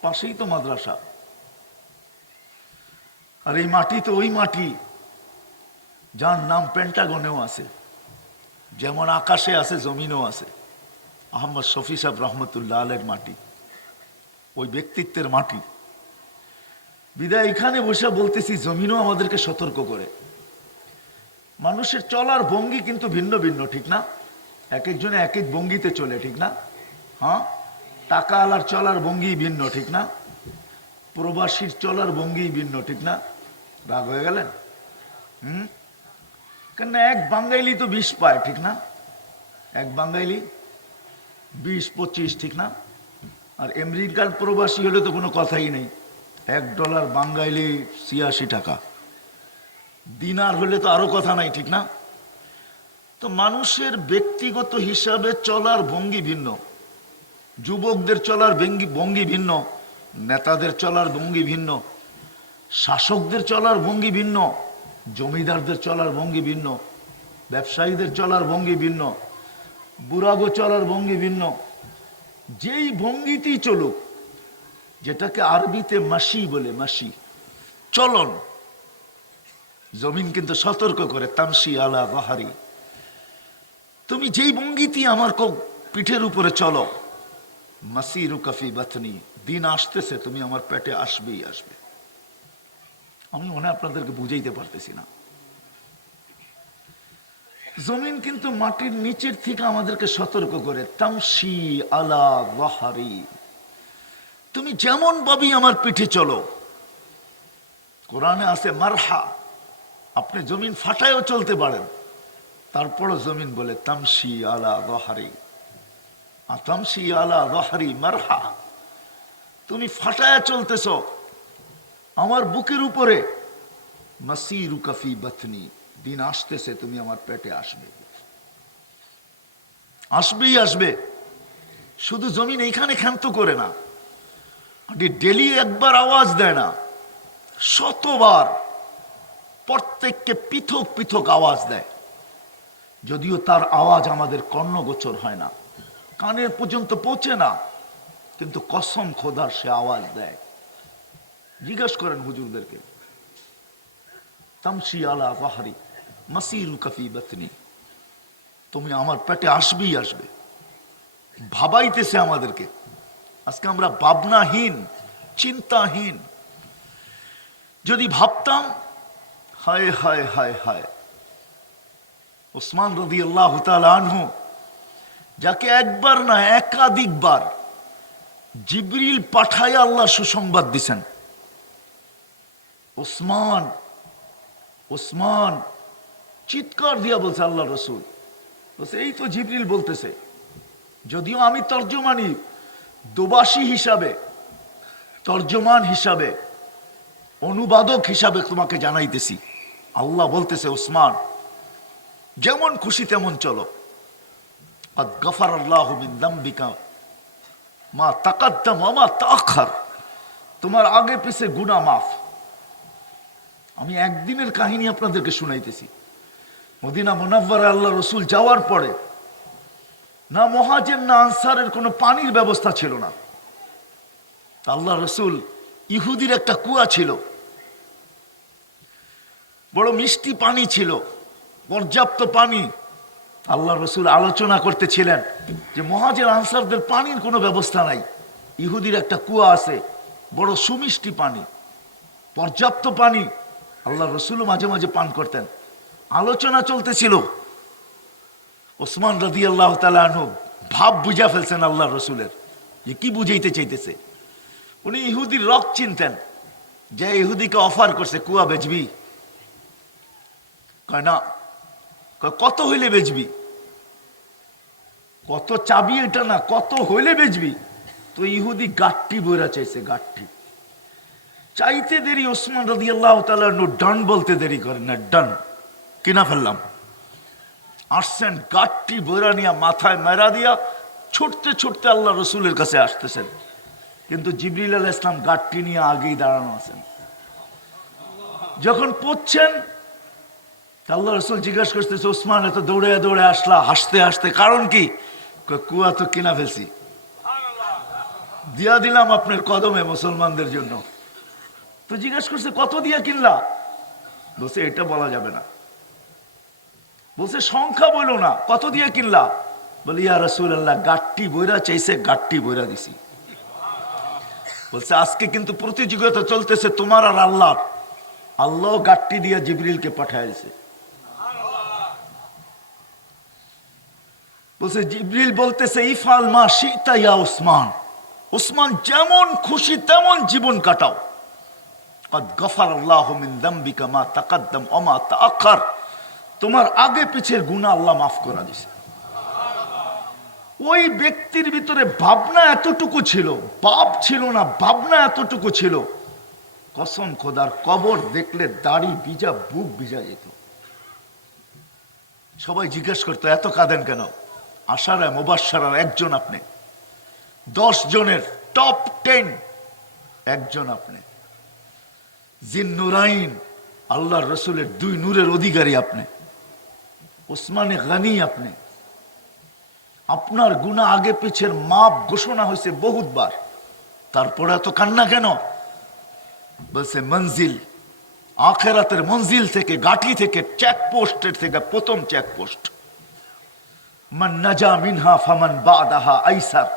পাশেই তো মাদ্রাসা। আর এই মাটি তো ওই মাটি যার নাম পেন্টাগনেও আছে, যেমন আকাশে আছে জমিনেও আছে। আহমদ শফি সাহেব রহমতুল্লাহ আলের মাটি, ওই ব্যক্তিত্বের মাটি। বিদায় এখানে বসে বলতেছি, জমিনও আমাদেরকে সতর্ক করে। মানুষের চলার ভঙ্গি কিন্তু ভিন্ন ভিন্ন, ঠিক না? এক একজনে এক এক ভঙ্গিতে চলে, ঠিক না? হ্যাঁ, টাকা আলার চলার ভঙ্গি ভিন্ন, ঠিক না? প্রবাসীর চলার ভঙ্গি ভিন্ন, ঠিক না? রাগ হয়ে গেলেন? কেন এক বাঙালি তো 20 পায়, ঠিক না? এক বাঙালি 20-25, ঠিক না? আর আমেরিকার প্রবাসী হলে তো কোনো কথাই নেই, $1 বাঙালি 86 টাকা। দিনার হলে তো আরো কথা নাই, ঠিক না? তো মানুষের ব্যক্তিগত হিসাবে চলার ভঙ্গি ভিন্ন। যুবকদের চলার ভঙ্গি ভিন্ন, নেতাদের চলার ভঙ্গি ভিন্ন, শাসকদের চলার ভঙ্গি ভিন্ন, জমিদারদের চলার ভঙ্গি ভিন্ন, ব্যবসায়ীদের চলার ভঙ্গি ভিন্ন, বুড়াগো চলার ভঙ্গি ভিন্ন। যেই ভঙ্গিতেই চলুক, যেটাকে আরবিতে মাসি বলে, মাসি চলন, জমিন কিন্তু সতর্ক করে, তামসি আলা বাহারি, তুমি যেই ভঙ্গিতেই আমার পিঠের উপরে চলো, মাসিরু কাফি বাতনি, দিন আসতেছে তুমি আমার পেটে আসবেই আসবে। আমি মনে আপনাদেরকে বুঝাইতে পারতেছি না। জমিন কিন্তু মাটির নিচের থেকে আমাদেরকে সতর্ক করে, তামসি আলা বাহারি, তুমি যেমন ভাবেই আমার পিঠে চলো। কোরআনে আছে মারহা, আপনি জমিন ফাটায়ও চলতে পারেন, তারপরও জমিন বলে তামসি আলা বাহারি, তামসি আলা বাহারি মারহা, তুমি ফাটায়া চলতেছ আমার বুকের উপরে, মাসিরু কাফি বাতনি, দিন আসতেছে তুমি আমার পেটে আসবে, আসবেই আসবে। শুধু জমিন এইখানে ক্ষান্ত করে না, ডেলি একবার আওয়াজ দেয় না, শতবার প্রত্যেককে পৃথক পৃথক আওয়াজ দেয়। যদিও তার আওয়াজ আমাদের কর্ণগোচর হয় না, কানের পর্যন্ত পৌঁছে না, কিন্তু কসম খোদার সে আওয়াজ দেয়। জিজ্ঞাসা করেন হুজুরদেরকে, তামসি আলা বাহারি মাসিরু কাফি বাতনি, তুমি আমার পেটে আসবেই আসবে, ভাবাইতেছে আমাদেরকে। আজকে আমরা ভাবনাহীন, চিন্তাহীন। যদি ভাবতাম, হায় হায় হায় হায়, ওসমান রাদিয়াল্লাহু তাআলা আনহু, যাকে একবার না একাধিকবার জিবরিল পাঠায় আল্লাহ সুসংবাদ দিছেন, ওসমান ওসমান চিৎকার দিয়া বলছে আল্লাহ রসুল, বলছে এই তো জিবরিল বলতেছে। যদিও আমি তর্জমানি, দোবাসী হিসাবে, তর্জমান হিসাবে, অনুবাদক হিসাবে তোমাকে জানাইতেছি, আল্লাহ বলতেছে ওসমান যেমন খুশি তেমন চলো, قد غفر الله من ذنبك ما تقدم وما تأخر, তোমার আগে পিছে গুনাহ মাফ। আমি একদিনের কাহিনী আপনাদেরকে শুনাইতেছি। মদিনা মুনাওয়ারা আল্লাহ রসুল যাওয়ার পরে না মুহাজির না আনসারের কোনো পানির ব্যবস্থা ছিল না। আল্লাহ রসুল, ইহুদির একটা কুয়া ছিল, বড় মিষ্টি পানি ছিল, পর্যাপ্ত পানি। আল্লাহ রসুল আলোচনা করতেছিলেন যে মুহাজির আনসারদের পানির কোনো ব্যবস্থা নাই, ইহুদির একটা কুয়া আছে, বড় সুমিষ্টি পানি, পর্যাপ্ত পানি। আল্লাহ রসুল মাঝে মাঝে পান করতেন। আলোচনা চলতেছিল। ওসমান রাদিয়াল্লাহু তাআলা আনহু ভাব বুঝা ফেলছেন আল্লাহ রসুলের, যে কি বুঝাইতে চাইতেছে। উনি ইহুদির রক চিনতেন, যে ইহুদিকে অফার করছে কুয়া বেচবি, কয় না, কত হইলে বেচবি? কত চাবি এটা না, কত হইলে বেচবি। তো ইহুদি গাঠটি বইরা চাইছে, গাঠটি চাইতে দেরি। ওসমান রাদিয়াল্লাহু তাআলা ডান বলতে দেরি করেন না, ডান কিনা ফেললাম। আসছেন গাঠটি বইরা নিয়ে মাথায় মেরা দিয়া ছুটতে ছুটতে আল্লাহ রসুলের কাছে আসতেছেন, কিন্তু জিবরিল আলাইহিস ইসলাম গাঠটি নিয়ে আগেই দাঁড়ানো আছেন। যখন পড়ছেন আল্লাহ রসুল জিজ্ঞাসা করতেছে, ওসমান এত দৌড়ে দৌড়ে আসলা হাসতে হাসতে, কারণ কি? কুয়া তো কিনা ফেলছি, দিয়া দিলাম আপনার কদমে মুসলমানদের জন্য। তো জিজ্ঞাসা করছে কত দিয়া কিনলা? বলছে এটা বলা যাবে না। বলছে সংখ্যা বলো না, কত দিয়ে কিনলা? বলি ইয়া রাসূলুল্লাহ গাঠটি বইরা চাইছে, গাঠটি বইরা দিছি। বলছে আজকে কিন্তু প্রতিযোগিতা চলতেছে তোমার আর আল্লাহ। আল্লাহ গাঠটি দিয়ে জিবরিলকে পাঠাইছে। বলছে জিবরিল বলতেছে ইফআল মা শিতা ইয়া উসমান, উসমান যেমন খুশি তেমন জীবন কাটাও। কদ গফারাল্লাহু মিন যামবিকা মা তাকাদ্দাম ওয়া মা তাআখার, তোমার আগে পিছের গুনাহ আল্লাহ মাফ করে দিয়েছে। ওই ব্যক্তির ভিতরে ভাবনা এতটুকু ছিল, পাপ ছিল না, ভাবনা এতটুকু ছিল, কসম খোদার কবর দেখলে দাড়ি ভিজা, বুক ভিজা যেত। সবাই জিজ্ঞেস করতো এত কাঁদেন কেন? আশারা মুবাশশারার একজন আপনি, 10 জনের টপ 10 একজন আপনি, জিন্নুরাইন আল্লাহর রসুলের 2 নূরের অধিকারী আপনি, ওসমানে গানি আপনি। আপনার গুনাহ আগে পিছের মাপ ঘোষণা হয়েছে বহুতবার, তারপরে এত কান্না কেন? বলছে মঞ্জিল, আখেরাতের মঞ্জিল থেকে, গাঠি থেকে, চেকপোস্টের থেকে প্রথম চেকপোস্ট। মান নাজা মিনহা ফামান বাদাহা আইসার,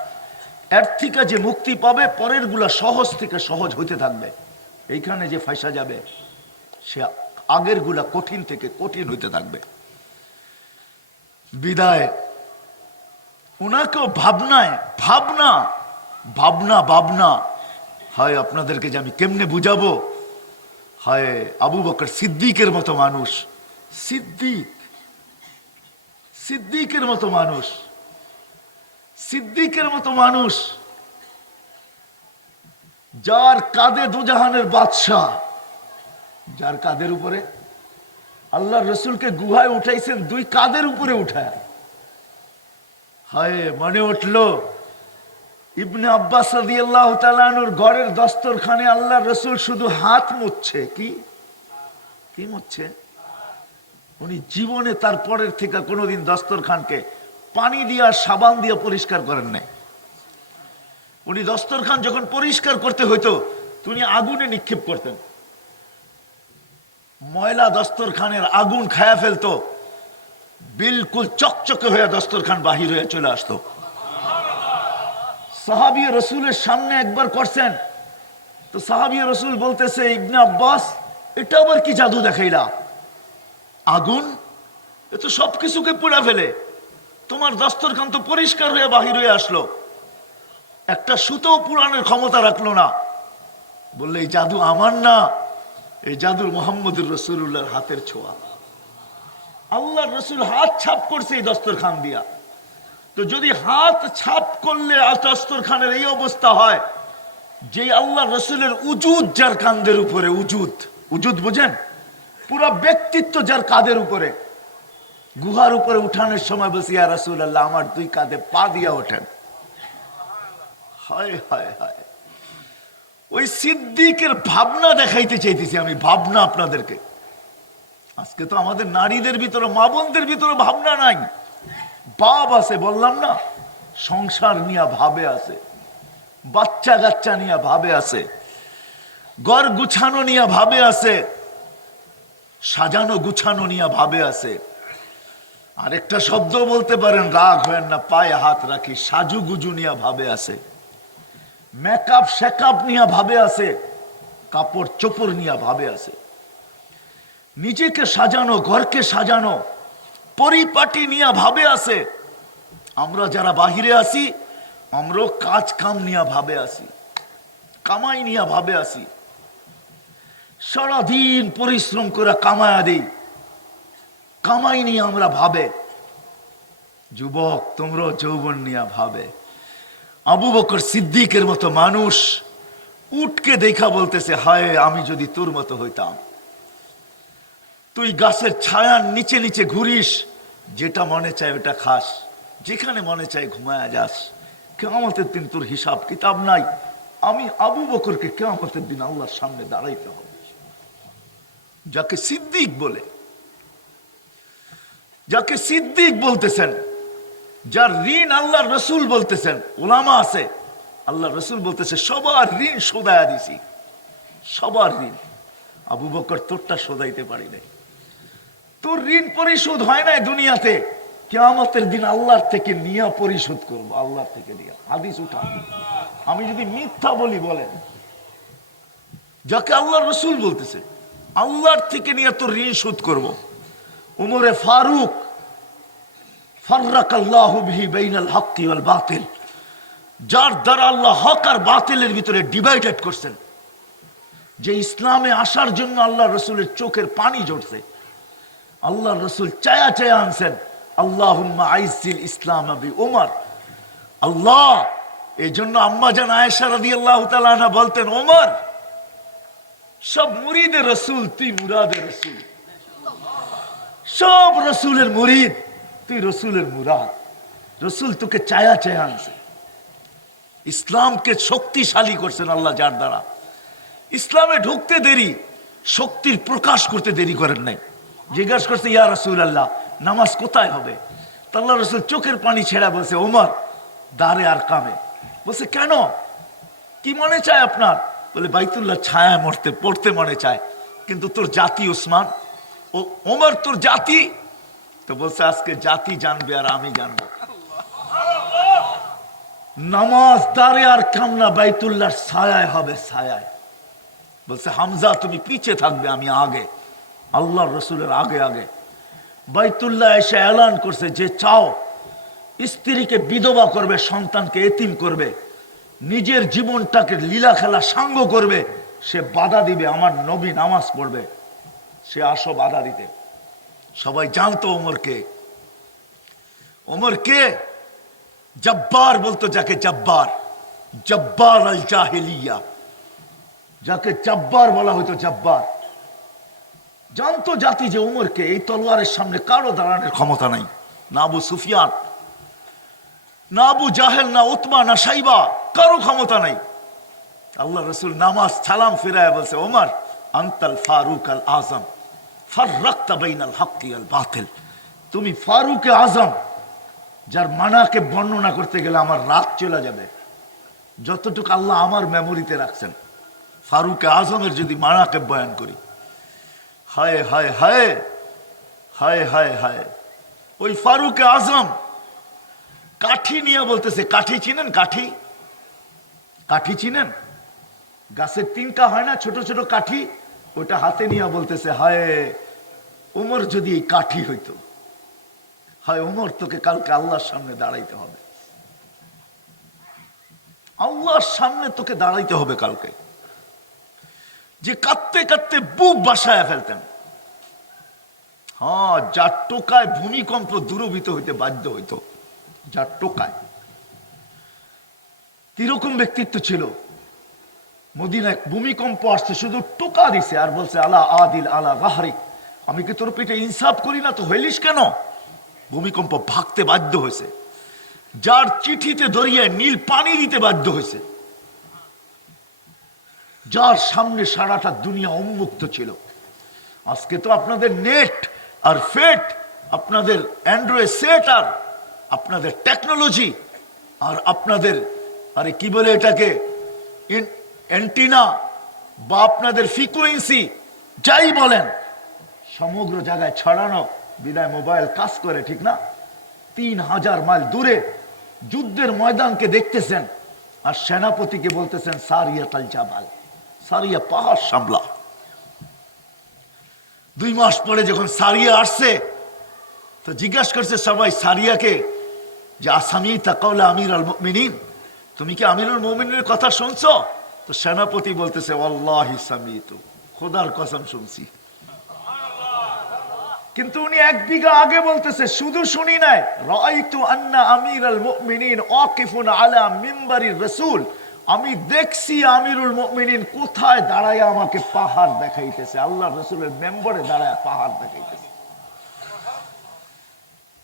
এর থেকে যে মুক্তি পাবে পরের গুলা সহজ থেকে সহজ হইতে থাকবে। এইখানে যে ফাঁসা যাবে সে আগের গুলা কঠিন থেকে কঠিন হইতে থাকবে। বিদায় ওনাকেও ভাবনায় ভাবনা ভাবনা ভাবনা হয়। আপনাদেরকে যে আমি কেমনে বুঝাবো, হয় আবু বকর সিদ্দিকের মতো মানুষ, সিদ্দিকের মতো মানুষ, সিদ্দিকের মতো মানুষ, যার কাঁধে দুজাহানের বাদশাহ, যার কাঁধের উপরে আল্লাহ রসুলকে গুহায় উঠাইছেন 2 কাঁধের উপরে উঠায়। হায় মনে উঠলো ইবনে আব্বাস রাদিয়াল্লাহু তাআলা আনহুর ঘরের দস্তরখানে আল্লাহ রসুল শুধু হাত মুছছে। কি মুছছে? উনি জীবনে তার পরের থেকে কোনোদিন দস্তরখানকে পানি দিয়া সাবান দিয়া পরিষ্কার করেন নাই। উনি দস্তরখান যখন পরিষ্কার করতে হইতো তিনি আগুনে নিক্ষেপ করতেন, ময়লা দস্তরখানের আগুন খায়া ফেলতো, বিলকুল চকচকে হয়ে দস্তরখান বাহির হয়ে চলে আসতো। সাহাবী রসুলের সামনে একবার করছেন, তো সাহাবী রসুল বলতেছে ইবনে আব্বাস এটা আবার কি জাদু দেখাইলা? আগুন এ তো সবকিছুকে পুড়া ফেলে, তোমার দস্তরখান তো পরিষ্কার হয়ে বাহির হয়ে আসলো, একটা সুতো পুরানোর ক্ষমতা রাখলো না। বললে এই জাদু আমার না, এই জাদুর মুহাম্মদুর রাসূলুল্লাহর হাতের ছোঁয়া। আল্লাহর রসুল হাত ছাপ করছে এই দস্তরখান দিয়া। তো যদি হাত ছাপ করলে দস্তরখানের এই অবস্থা হয়, যে আল্লাহ রসুলের উজুদ যার কাঁধের উপরে, উজুদ বুঝেন, পুরো ব্যক্তিত্ব যার কাঁধের উপরে, গুহার উপরে উঠানোর সময় বলছি ইয়া রাসূলুল্লাহ আমার 2 কাঁধে পা দিয়া ওঠেন। হায় হায় হায়, ওই সিদ্দিকের ভাবনা দেখাইতে চাইতেছি আমি, ভাবনা আপনাদেরকে। আজকে তো আমাদের নারীদের ভিতরে, মা বোনদের ভিতরে ভাবনা নাই। বাপ আছে, বললাম না, সংসার নিয়ে ভাবে আছে, বাচ্চা কাচ্চা নিয়ে ভাবে আছে, ঘর গুছানো নিয়ে ভাবে আছে, সাজানো গুছানো নিয়ে ভাবে আছে। আরেকটা শব্দ বলতে পারেন, রাগ হয় না, পায়ে হাত রাখি, সাজু গুজু নিয়ে ভাবে আছে, মেকআপ শেকআপ নিয়ে ভাবে আছে, কাপড় চোপড় নিয়ে ভাবে আছে, নিজেকে সাজানো, ঘরকে সাজানো, পরিপাটি নিয়ে ভাবে আছে। আমরা যারা বাহিরে আছি আমরাও কাজ কাম নিয়ে ভাবে আছি, কামাই নিয়ে ভাবে আছি, সারাদিন পরিশ্রম করে কামায়া দিই, কামাই নিয়ে আমরা ভাবে। যুবক তোমরা যৌবন নিয়ে ভাবে। আবু বকর সিদ্দিকের মতো মানুষ উঠকে দেখা বলতেছে, হায় আমি যদি তোর মতো হইতাম। তুই গাছের ছায়ার নিচে নিচে ঘুরিস, যেটা মনে চায় ওটা খাস, যেখানে মনে চায় ঘুমায়া যাস, কিয়ামতের দিন তোর হিসাব কিতাব নাই। আমি আবু বকরকে কিয়ামতের দিন আল্লাহর সামনে দাঁড়াইতে হবে। যাকে সিদ্দিক বলে, যাকে সিদ্দিক বলতেছেন, যার ঋণ আল্লাহর রসুল বলতেছেন, ওলামা আছে, আল্লাহ রসুল বলতেছে সবার ঋণ শোধায়া দিছি, সবার ঋণ। আবু বকর তোরটা শোধাইতে পারি নাই। তোর ঋণ পরিশোধ হয় নাই দুনিয়াতে, কিয়ামতের দিন আল্লাহর থেকে নিয়া পরিশোধ করব, আল্লাহর থেকে নিয়া। হাদিস উঠা, আমি যদি মিথ্যা বলি বলেন। যাকে আল্লাহর রসুল বলতেছে আল্লাহর থেকে নিয়ে তোর ঋণ শোধ করব। উমরে ফারুক, ফাররাকাল্লাহু বিহি বাইনাল হক্কি ওয়াল বাতিল, যার দ্বারা আল্লাহ হক আর বাতিলের ভিতরে ডিভাইডেড করছেন। যে ইসলামে আসার জন্য আল্লাহ রসুলের চোখের পানি ঝরছে, আল্লাহ রসুল চায়া চায়া আনছেন, আল্লাহুম্মা আইজ্জিল ইসলাম বি উমর। আল্লাহ, এই জন্য আম্মা জান আয়েশা রাদিয়াল্লাহু তাআলা আনহা বলতেন, ওমর সব মুরিদের রসুল, তুই মুরাদের রসুল। সব রসুলের মুরিদ, তুই রসুলের মুরাদ। রসুল তোকে চায়া চায়া আনছে। ইসলামকে শক্তিশালী করছেন আল্লাহ, যার দ্বারা ইসলামে ঢুকতে দেরি, শক্তির প্রকাশ করতে দেরি করেন নাই। জিজ্ঞাসা করছে, ইয়া রাসূলুল্লাহ নামাজ কোথায় হবে? তো আল্লাহ রসুল চোখের পানি ছেড়া বলছে, ওমর দাঁড়ে আর কামে। বলছে কেন, কি মনে চায় আপনার? বলে বাইতুল্লাহ ছায়া মরতে পড়তে মনে চায়, কিন্তু তোর জাতি ওসমান, ও ওমর তোর জাতি। তো বলছে আজকে জাতি জানবে আর আমি জানবো। নামাজ দাঁড়ে আর কামনা বাইতুল্লাহর ছায়ায় হবে, ছায়ায়। বলছে হামজা তুমি পিছে থাকবে, আমি আগে। আল্লাহ রসুলের আগে আগে বাইতুল্লাহ এসে এলান করছে, যে চাও স্ত্রীকে বিধবা করবে, সন্তানকে এতিম করবে, নিজের জীবনটাকে লীলা খেলা সাঙ্গ করবে, সে বাধা দিবে, আমার নবী নামাজ পড়বে, সে আসো বাধা দিতে। সবাই জানতো ওমরকে। ওমরকে জব্বার বলতো, যাকে জব্বার, জব্বার আল জাহিলিয়া, যাকে জব্বার বলা হতো, জব্বার। জানতো জাতি যে ওমরকে এই তলোয়ারের সামনে কারো দাঁড়ানোর ক্ষমতা নাই। না আবু সুফিয়ান, না আবু জাহেল, না উতবা, না সাইবা, কারো ক্ষমতা নাই। আল্লাহ রসুল নামাজ সালাম ফিরায় বলছে, ওমর আনতাল ফারুক আল আজম ফাররাকতা বাইনাল হক্কি ওয়াল বাতিল। তুমি ফারুক আজম, যার মানাকে বর্ণনা করতে গেলে আমার রাত চলে যাবে। যতটুকু আল্লাহ আমার মেমোরিতে রাখছেন, ফারুক আজমের যদি মানাকে বয়ান করি, হায় হায় হায় হায় হায় হায়। ওই ফারুক আজম কাঠি নিয়ে বলতেছে, কাঠি চিনেন? কাঠি, কাঠি চিনেন? গাছের তিনকা হয় না, ছোট ছোট কাঠি, ওটা হাতে নিয়ে বলতেছে, হায় ওমর যদি এই কাঠি হইতো, হায় ওমর তোকে কালকে আল্লাহর সামনে দাঁড়াইতে হবে, আল্লাহর সামনে তোকে দাঁড়াইতে হবে কালকে। যে কাঁদতে কাঁদতে বুক বাসায় ফেলতেন। হ্যাঁ, যার টোকায় ভূমিকম্প দূরভূত হইতে বাধ্য হইতো, যার টোকায়। কিরকম ব্যক্তিত্ব ছিল? মদিনায় ভূমিকম্প আসছে, শুধু টোকা দিছে আর বলছে, আলা আদিল আলা গাহরিক, আমি কি তোর পিঠে ইনসাফ করি না, তো হইলিস কেন? ভূমিকম্প ভাগতে বাধ্য হয়েছে। যার চিঠিতে দরিয়ায় নীল পানি দিতে বাধ্য হয়েছে, যার সামনে সারাটা দুনিয়া উন্মুক্ত ছিল। আজকে তো আপনাদের নেট আর ফেট, আপনাদের অ্যান্ড্রয়েড সেট, আর আপনাদের টেকনোলজি, আর আপনাদের আরে কি বলে এটাকে অ্যান্টিনা, বা আপনাদের ফ্রিকোয়েন্সি, যাই বলেন, সমগ্র জায়গায় ছড়ানো বিদায় মোবাইল কাজ করে, ঠিক না? 3000 মাইল দূরে যুদ্ধের ময়দানকে দেখতেছেন, আর সেনাপতিকে বলতেছেন সারিয়া তাল জাবাল, সারিয়া পাহাড় সামলা। 2 মাস পরে যখন সারিয়া আসছে, তো জিজ্ঞাসা করছে সবাই সারিয়াকে, যে আসামি তাকাউলা আমির আল মুমিনিন, তুমি কি আমিরুল মুমিনের কথা শুনছো? তো সেনাপতি বলতেছে, ওয়াল্লাহি সামিতু, খোদার কসম শুনছি। কিন্তু উনি 1 বিঘা আগে বলতেছে, শুধু শুনি নাই, রাআইতু আন্না আমিরাল মুমিনিন ওয়াকিফুন আলা মিম্বারির রাসূল, আমি দেখছি আমিরুল মুমিনিন কোথায় দাঁড়ায় আমাকে পাহাড় দেখাইতেছে, আল্লাহর রাসূলের মেম্বারে দাঁড়ায় পাহাড় দেখাইতেছে।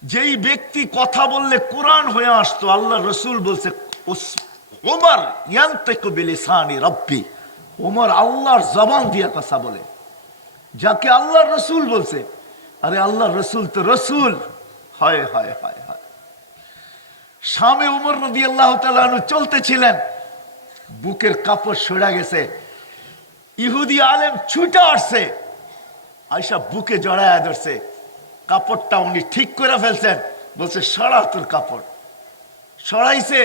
যেই ব্যক্তি কথা বললে কোরআন হয়ে আসতো, আল্লাহর রাসূল বলছে ওমর ইয়ানতিকু বিলিসানি রাব্বি, ওমর আল্লাহর জবান দিয়ে কথা বলে, যাকে আল্লাহর রাসূল বলছে। আরে আল্লাহর রাসূল তো রাসূল। হায় হায় হায় হায়। শামে ওমর রাদিয়াল্লাহু তাআলা আনহু চলতেছিলেন, বুকের কাপড় সরে গেছে, ইহুদি আলেম ছুটে আসছে, আয়েশা বুকে জড়ায়া ধরছে, কাপড়টা উনি ঠিক করে ফেলছেন, বলছে সরা তোর কাপড়। সরাইছে,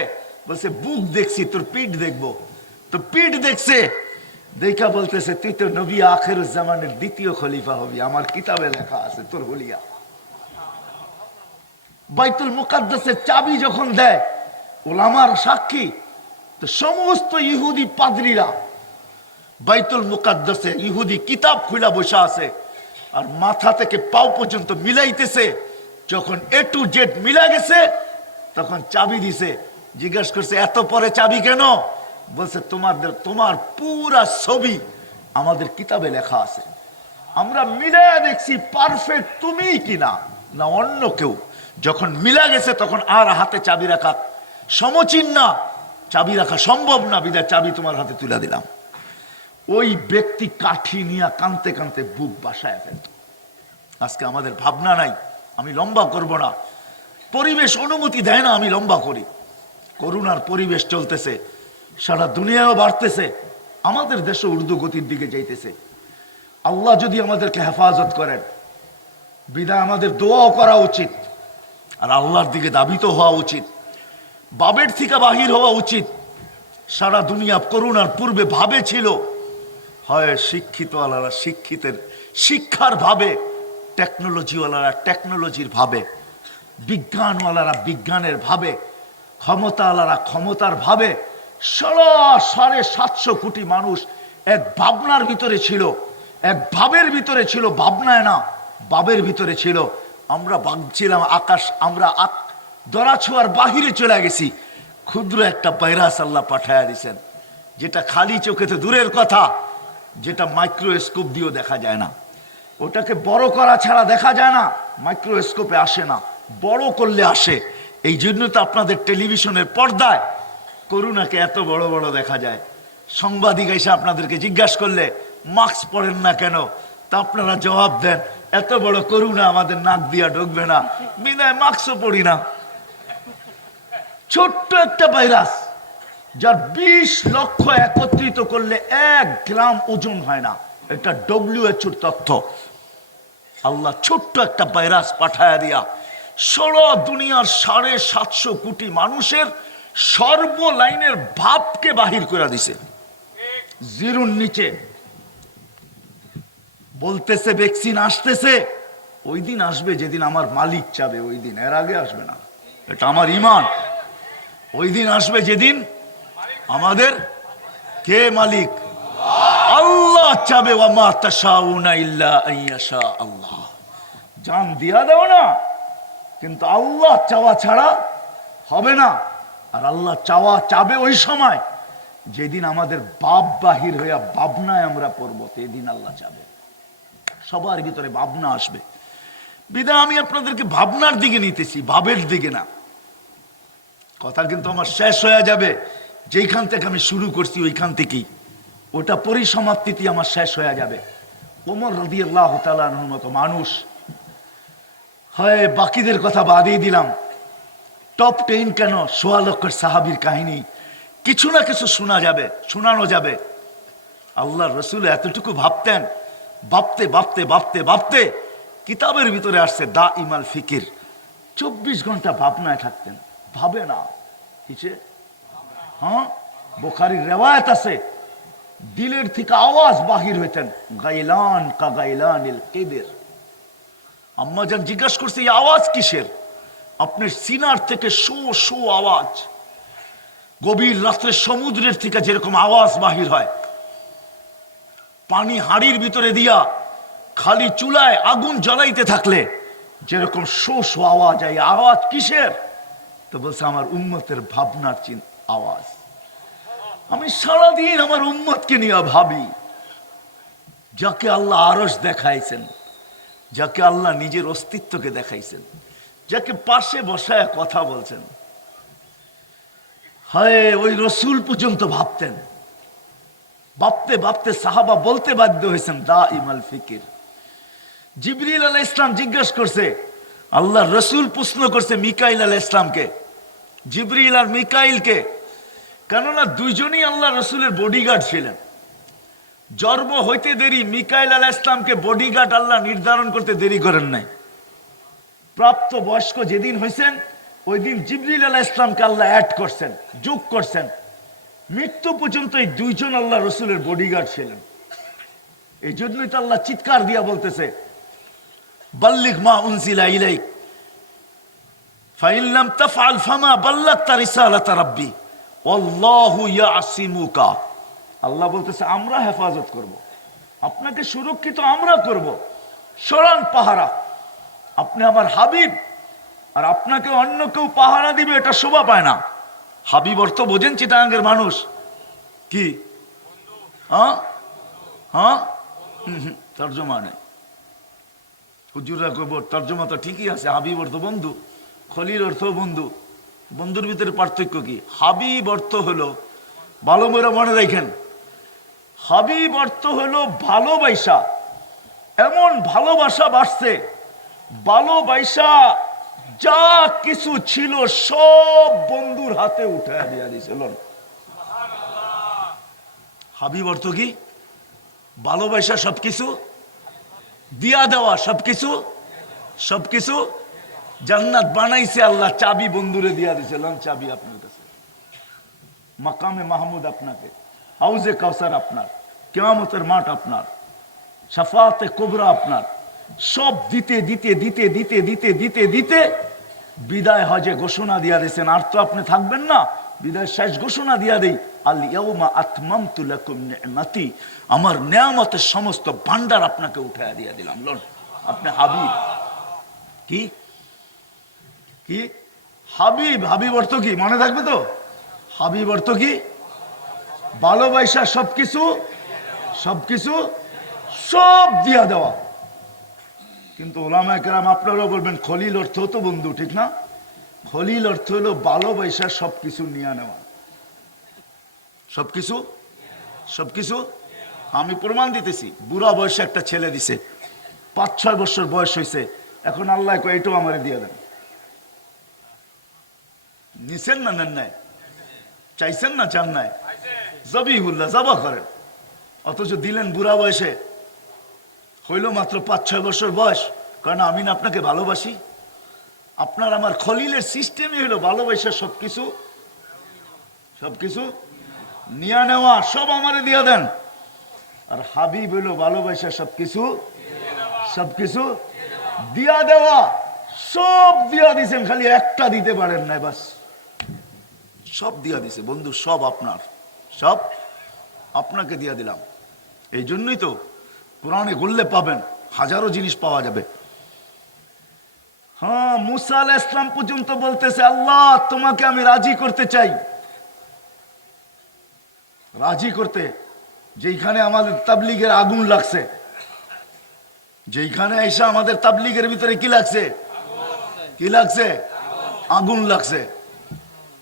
বলছে বুক দেখছি, তোর পিঠ দেখবো। তো পিঠ দেখছে, দেখা বলতেছে তুই তো নবী আখিরুজ জামানের দ্বিতীয় খলিফা হবি, আমার কিতাবে লেখা আছে তোর হলিয়া। বাইতুল মুকাদ্দাসের চাবি যখন দেয়, ওলামার সাক্ষী, তো সমস্ত ইহুদি পাদ্রীরা বাইতুল মুকাদ্দাসে ইহুদি কিতাব খুলা বসে আছে, আর মাথা থেকে পাও পর্যন্ত মিলাইতেছে। যখন A to Z মিলা গেছে, তখন চাবি দিছে। জিজ্ঞেস করছে এত পরে চাবি কেন? বলছে তোমার পুরা ছবি আমাদের কিতাবে লেখা আছে, আমরা মিলাইয়া দেখছি পারফেক্ট তুমি কিনা না অন্য কেউ। যখন মিলা গেছে তখন আর হাতে চাবি রাখা সমচিন না, চাবি রাখা সম্ভব না, বিদায় চাবি তোমার হাতে তুলে দিলাম। ওই ব্যক্তি কাঠি নিয়ে কানতে কানতে বুক বাসায় ফেলত। আজকে আমাদের ভাবনা নাই, আমি লম্বা করব না, পরিবেশ অনুমতি দেয় না আমি লম্বা করি। করুণার পরিবেশ চলতেছে, সারা দুনিয়াও বাড়তেছে, আমাদের দেশে উর্দু গতির দিকে যাইতেছে। আল্লাহ যদি আমাদেরকে হেফাজত করেন, বিদায় আমাদের দোয়াও করা উচিত, আর আল্লাহর দিকে দাবিত হওয়া উচিত, বাবের থেকে বাহির হওয়া উচিত। সারা দুনিয়া করুণার পূর্বে ভাবে ছিল, হয় শিক্ষিতওয়ালারা শিক্ষিতের শিক্ষার ভাবে, টেকনোলজিওয়ালারা টেকনোলজির ভাবে, বিজ্ঞানওয়ালারা বিজ্ঞানের ভাবে, ক্ষমতাওয়ালারা ক্ষমতার ভাবে। 750 কোটি মানুষ এক ভাবনার ভিতরে ছিল, এক ভাবের ভিতরে ছিল, ভাবনায় না ভাবের ভিতরে ছিল। আমরা ভাবছিলাম আকাশ, আমরা দরাছোয়ার বাহিরে চলে গেছি। ক্ষুদ্র একটা ভাইরাস আল্লাহ পাঠায়া দিয়েছেন, যেটা খালি চোখে তো দূরের কথা, যেটা মাইক্রোস্কোপ দিয়েও দেখা যায় না। ওটাকে বড় করা ছাড়া দেখা যায় না, মাইক্রোস্কোপে আসে না, বড় করলে আসে। এই জন্য তো আপনাদের টেলিভিশনের পর্দায় করুণাকে এত বড় বড় দেখা যায়। সাংবাদিক এসে আপনাদেরকে জিজ্ঞাসা করলে মাস্ক পরেন না কেন, তা আপনারা জবাব দেন এত বড় করুণা আমাদের নাক দিয়া ঢুকবে না, বিনায় মাস্কও পড়ি না। ছোট্ট একটা ভাইরাস, যার 20 লক্ষ একত্রিত করলে 1 গ্রাম ওজন হয় না, এটা WHO তথ্য। আল্লাহ ছোট্ট একটা ভাইরাস পাঠায়া দিয়া সারা দুনিয়ার 750 কোটি মানুষের সর্বলাইনের ভাবকে বাহির করে দিছে জিরোর নিচে। বলতেছে ভ্যাকসিন আসতেছে, ওই দিন আসবে যেদিন আমার মালিক চাবে, ওই দিন, এর আগে আসবে না, এটা আমার ঈমান। ওই দিন আসবে যেদিন আমাদের কে মালিক? আল্লাহ চাবে, ওয়ামা তাশাউনা ইল্লা আইয়াশা আল্লাহ। জান দিয়া দাও না, কিন্তু আল্লাহ চাওয়া ছাড়া হবে না। আর আল্লাহ চাবে ওই সময় যেদিন আমাদের বাপ বাহির হইয়া ভাবনায় আমরা পড়বো, সেদিন আল্লাহ চাবে। সবার ভিতরে ভাবনা আসবে, বিদায় আমি আপনাদেরকে ভাবনার দিকে নিতেছি, ভাবের দিকে না। কথা কিন্তু আমার শেষ হয়ে যাবে, যেইখান থেকে আমি শুরু করছি ওইখান থেকেই, ওটা পরিসমাপ্তিতে আমার শেষ হয়ে যাবে। ওমর রাদিয়াল্লাহু তাআলা আনহুর মতো মানুষ, হয় বাকিদের কথা বাদই দিলাম, টপ 10 কেন, 1.25 লক্ষ সাহাবীর কাহিনী কিছু না কিছু শোনানো যাবে। আল্লাহর রাসূল এতটুকু ভাবতেন, ভাবতে ভাবতে ভাবতে ভাবতে কিতাবের ভিতরে আসছে দা ইমাল ফিকির, 24 ঘন্টা ভাবনায় থাকতেন, ভাবে না কিছে। হ্যাঁ, বুখারীর রিওয়ায়াত আছে, দিলের থেকে আওয়াজ বাহির হইতেন, গাইলান কা গাইলানিল কিবির। আম্মা জান জিজ্ঞাসা করছে এই আওয়াজ কিসের? আপনার সিনার থেকে শো শো আওয়াজ, গভীর রাত্রে সমুদ্রের থেকে যেরকম আওয়াজ বাহির হয়, পানি হাড়ির ভিতরে দিয়া খালি চুলায় আগুন জ্বলাইতে থাকলে যেরকম শো শো আওয়াজ, এই আওয়াজ কিসের? তো বলছে আমার উম্মতের ভাবনার আওয়াজ। আমি সারাদিন আমার উম্মতকে নিয়ে ভাবি, যাকে আল্লাহ আরশ দেখাইছেন, যাকে আল্লাহ নিজের অস্তিত্বকে দেখাইছেন, যাকে পাশে বসায় কথা বলছেন। হায়, ওই রসুল পর্যন্ত ভাবতেন। ভাবতে ভাবতে সাহাবা বলতে বাধ্য হয়েছেন দা ইমাল ফিকির। জিবরিল আলাইহিস ইসলাম জিজ্ঞাসা করছে, আল্লাহ রসুল প্রশ্ন করছে মিকাইল আলাইহিস ইসলামকে, জিবরিল আর মিকাইলকে, কেননা দুইজনই আল্লাহ রসুলের বডিগার্ড ছিলেন। জন্ম হইতে দেরি মিকাইল আলাইহিস ইসলামকে বডিগার্ড আল্লাহ নির্ধারণ করতে দেরি করেন নাই। প্রাপ্ত বয়স্ক যেদিন হয়েছেন ওই দিন জিবরিল আলাইহিস ইসলামকে আল্লাহ অ্যাড করছেন, যোগ করছেন। মৃত্যু পর্যন্ত এই দুইজন আল্লাহ রসুলের বডিগার্ড ছিলেন। এই জন্যই তো আল্লাহ চিৎকার দিয়া বলতেছে, বাল্লিগ মা উনজিলা ইলাইক ফাইন লাম তাফআল ফামা বাল্লাগতা রিসালাতা রাব্বি আল্লাহু ইয়াসিমুকা। আল্লাহ বলতেছে আমরা হেফাজত করব, আপনাকে সুরক্ষিত আমরা করব। সরান পাহারা, আপনি আমার হাবিব, আর আপনাকে অন্য কেউ পাহারা দিবে এটা শোভা পায় না। হাবিব অর্থ বোঝেন চিটাগাঙ্গের মানুষ কি? হ্যাঁ হ্যাঁ, তর্জমা নেই। হুজুররা কইব তর্জমা তো ঠিকই আছে, হাবিব অর্থ বন্ধু, খলিল অর্থ বন্ধু। বন্ধুর ভিতরে পার্থক্য কি? হাবিব অর্থ হলো, ভালো করে মনে রাখেন, হাবিব অর্থ হলো ভালোবাসা। এমন ভালোবাসা বাড়ছে, ভালোবাসা যা কিছু ছিল সব বন্ধুর হাতে উঠায় দিয়া দিয়েছিল। হাবিব অর্থ কি? ভালোবাসা, সবকিছু দিয়া দেওয়া, সবকিছু সবকিছু। জান্নাত বানাইছে আল্লাহ, চাবি বন্ধুরে দিয়া দিছে, লন চাবি আপনার কাছে। মাকামে মাহমুদ আপনাকে, হাউজে কাউসার আপনার, কিয়ামতের মাঠ আপনার, শাফাতে কুবরা আপনার। সব দিতে দিতে দিতে দিতে দিতে দিতে দিতে বিদায় হজে ঘোষণা দিয়া দিয়েছেন, আর তো আপনি থাকবেন না। বিদায় শেষ ঘোষণা দিয়া দেই, আল ইয়াউমা আতমামতু লাকুম নি'মাতি, আমার নিয়ামতের সমস্ত ভান্ডার আপনাকে উঠায়া দিয়া দিলাম। লন, আপনি হাবিব। কি কি হাবিব? হাবিব অর্থ কি মনে থাকবে তো? হাবিব অর্থ কি? ভালোবাসা, সবকিছু সবকিছু সব দিয়া দেওয়া। কিন্তু ওলামায়ে কেরাম আপনারাও বলবেন খলিল অর্থ তো বন্ধু, ঠিক না? খলিল অর্থ হলো ভালোবাসা, সবকিছু নিয়ে নেওয়া, সবকিছু সবকিছু। আমি প্রমাণ দিতেছি, বুড়া বয়সে একটা ছেলে দিছে, 5-6 বছর বয়স হয়েছে, এখন আল্লাহ কয় এটাও আমারে দিয়ে দেন। নিছেন না নেন নাই? চাইছেন না চান নাই? জবিহুল্লাহ, জবা করেন। অথচ দিলেন বুড়া বয়সে, হইল মাত্র 5-6 বছর বয়স। কারণ আমি না আপনাকে ভালোবাসি। আপনার আমার খলিলের সিস্টেমই হলো ভালোবাসা, সবকিছু সবকিছু নিয়ে নেওয়া, সব আমারে দিয়া দেন। আর হাবিব হইলো ভালোবাসা, সবকিছু সবকিছু দিয়া দেওয়া। সব দিয়া দিছেন, খালি একটা দিতে পারেন নাই, বাস সব দিয়া দিছে বন্ধু, সব আপনার, সব আপনাকে দিয়া দিলাম। এই জন্যই তো কোরআনে গড়লে পাবেন, হাজারো জিনিস পাওয়া যাবে। হ্যাঁ, মুসা আলাইহিস সালাম পর্যন্ত বলতেছে আল্লাহ তোমাকে আমি রাজি করতে চাই। রাজি করতে, যেইখানে আমাদের তাবলীগের আগুন লাগছে, যেইখানে এসে আমাদের তাবলীগের ভিতরে কি লাগছে? কি লাগছে? আগুন লাগছে।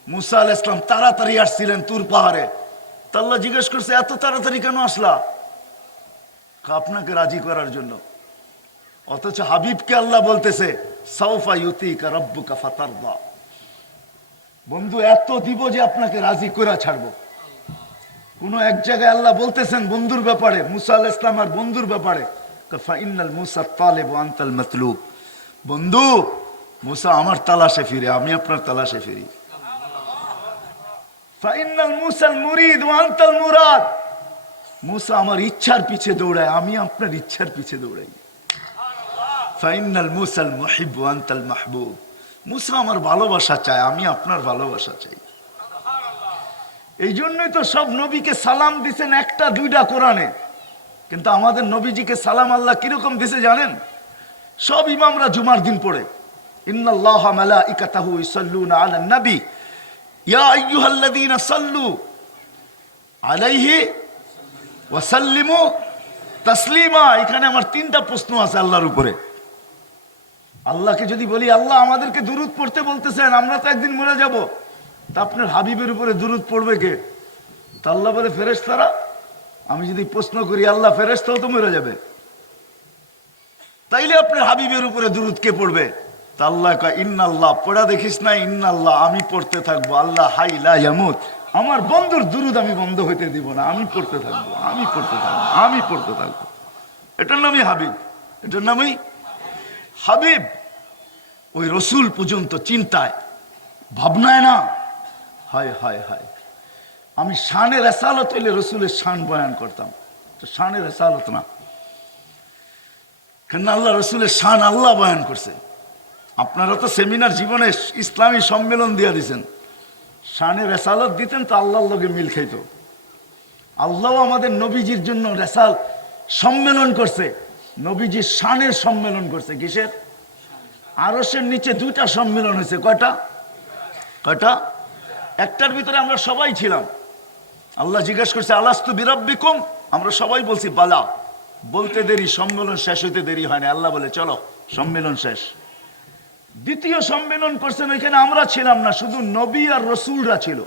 মুসা আলাইহিস সালাম তাড়াতাড়ি আসছিলেন তুর পাহাড়ে। তা আল্লাহ জিজ্ঞেস করছে এত তাড়াতাড়ি কেন আসলা? আপনাকে রাজি করার জন্য। অথচ হাবিবকে আল্লাহ বলতেছে সাউফা ইউতিকা রাব্বুকা ফাতারদা, বন্ধু এত দিব যে আপনাকে রাজি করে ছাড়বো। কোন এক জায়গায় আল্লাহ বলতেছেন বন্ধুর ব্যাপারে, মুসা আলাইহিস সালাম আর বন্ধুর ব্যাপারে, ফাইনাল মুসা তালিব ওয়া আনতাল মাতলুব, বন্ধু মুসা আমার তালাশে ফিরে, আমি আপনার তালাশে ফিরি। ফাইনাল মুসাল মুরিদ ওয়া আনতাল মুরাদ, মুসা আমার ইচ্ছার পিছে দৌড়ায়, আমি আপনার ইচ্ছার পিছে দৌড়াই। ফাইনাল মুসাল মুহিব ওয়া আনতাল মাহবুব, মুসা আমার ভালোবাসা চায়, আমি আপনার ভালোবাসা চাই। এই জন্যই তো সব নবীকে সালাম দিছেন একটা দুইটা কোরআনে। কিন্তু আমাদের নবীজিকে সালাম আল্লাহ কিরকম দিছে জানেন? সব ইমামরা জুমার দিন পড়ে, ইন্নাল্লাহা মালাইকাতাহু ইসাল্লুনা আলান নবী ইয়া আইয়ুহাল্লাযীনা সাল্লু আলাইহি ওয়া সাল্লিমু তাসলিমা। এখানে আমার 3টা প্রশ্ন আছে আল্লাহর উপরে। আল্লাহকে যদি বলি, আল্লাহ আমাদেরকে দুরূদ পড়তে বলতেছেন, আমরা তো একদিন মরে যাব, তা আপনার হাবিবের উপরে দুরূদ পড়বে কে? তা আল্লাহ বলে ফেরেশতারা। আমি যদি প্রশ্ন করি, আল্লাহ ফেরেশতাও তো মরে যাবে, তাইলে আপনার হাবিবের উপরে দুরূদ কে পড়বে? তা আল্লাহ কয় ইন্নাল্লাহ, পড়া দেখিস না? ইন্নাল্লাহ, আমি পড়তে থাকবো। আল্লাহ হাই লা ইয়ামুত, আমার বন্ধুর দুরূদ আমি বন্ধ হইতে দিব না, আমি পড়তে থাকবো, আমি পড়তে থাকবো, আমি পড়তে থাকবো। এটার নামই হাবিব, এটার নামই হাবিব। ওই রসুল পর্যন্ত চিন্তায় ভাবনায় না, হায় হায় হায়। আমি শানের রেসালত হইলে রসুলের শান বয়ান করতাম, তো শানের রেসালত না, কেন আল্লাহ রসুলের শান আল্লাহ বয়ান করছে। আপনারা তো সেমিনার জীবনে ইসলামী সম্মেলন দিয়ে দিয়েছেন, শানের রেসালত দিতেন তো আল্লাহর লগে মিল খাইত। আল্লাহ আমাদের নবীজির জন্য রেসাল সম্মেলন করছে, নবীজির শানের সম্মেলন করছে। কিসের? আরশের নিচে 2টা সম্মেলন হয়েছে। কয়টা? কয়টা? একটার ভিতরে আমরা সবাই ছিলাম। আল্লাহ জিজ্ঞাসা করছে আলাস্তু বিরাব্বিকুম, আমরা সবাই বলছি বালা। বলতে দেরি, সম্মেলন শেষ হইতে দেরি হয় না। আল্লাহ বলে চলো সম্মেলন শেষ। দ্বিতীয় সম্মেলন করছেন, ওইখানে আমরা ছিলাম না, শুধু নবী আর রসুলরা ছিল।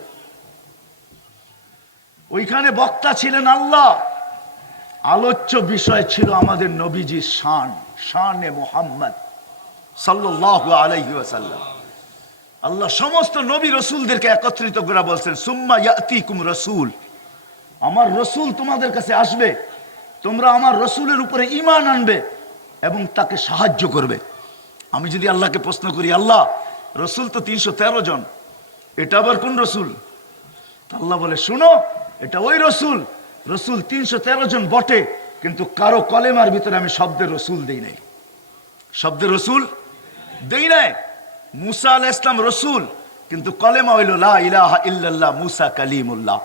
ওইখানে বক্তা ছিলেন আল্লাহ, আলোচ্য বিষয় ছিল আমাদের নবীজির শান, শানে মুহাম্মদ সাল্লাল্লাহু আলাইহি ওয়াসাল্লাম। আল্লাহ সমস্ত নবী রসুলদেরকে একত্রিত করে বলছেন সুম্মা ইয়াতিকুম রাসূল, আমার রসুল তোমাদের কাছে আসবে, তোমরা আমার রসুলের উপরে ঈমান আনবে এবং তাকে সাহায্য করবে। আমি যদি আল্লাহকে প্রশ্ন করি, আল্লাহ রসুল তো 313 জন, এটা আবার কোন রসুল? আল্লাহ বলে শুনো, এটা ওই রসুল। রসুল 313 জন বটে, কিন্তু কারো কলেমার ভিতরে আমি শব্দের রসুল দেই নাই, শব্দের রসুল দেই নাই। মুসা আলাইহিস সালাম রসুল, কিন্তু কলেমা হইল লা ইলাহা ইল্লাল্লাহ মুসা কালিমুল্লাহ।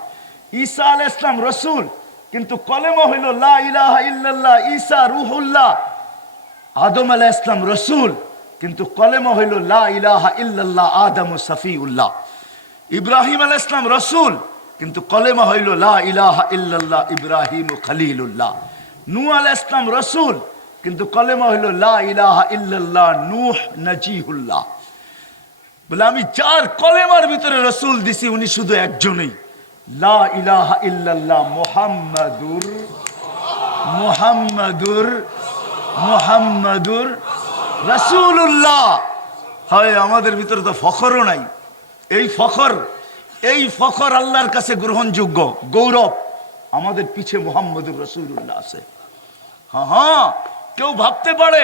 ঈসা আলাইহিস সালাম রসুল, কিন্তু কলেমা হইল লা ইলাহা ইল্লাল্লাহ ঈসা রূহুল্লাহ। আদম আলাইহিস সালাম রসুল, কিন্তু কলেমা হইল লা ইলাহা ইল্লাল্লাহ আদম সফিউল্লাহ। ইব্রাহিম আলাইহিস সালাম রসুল, কিন্তু কলেমা হইল লা ইলাহা ইল্লাল্লাহ ইব্রাহিম খলিলুল্লাহ। নূহ আলাইহিস সালাম রসুল, কিন্তু কলেমা হইল লা ইলাহা ইল্লাল্লাহ নূহ নজিহুল্লাহ। বলে আমি যার কলেমার ভিতরে রসুল দিছি উনি শুধু একজনই, লা ইলাহা ইল্লাল্লাহ মুহাম্মাদুর মুহাম্মাদুর মুহাম্মাদুর রাসূলুল্লাহ। হয় আমাদের ভিতরে তো ফখরও নাই। এই ফখর আল্লাহর কাছে গ্রহণযোগ্য, গৌরব। আমাদের পিছে মুহাম্মাদুর রাসূলুল্লাহ আছে। হ্যাঁ, কেউ ভাবতে পারে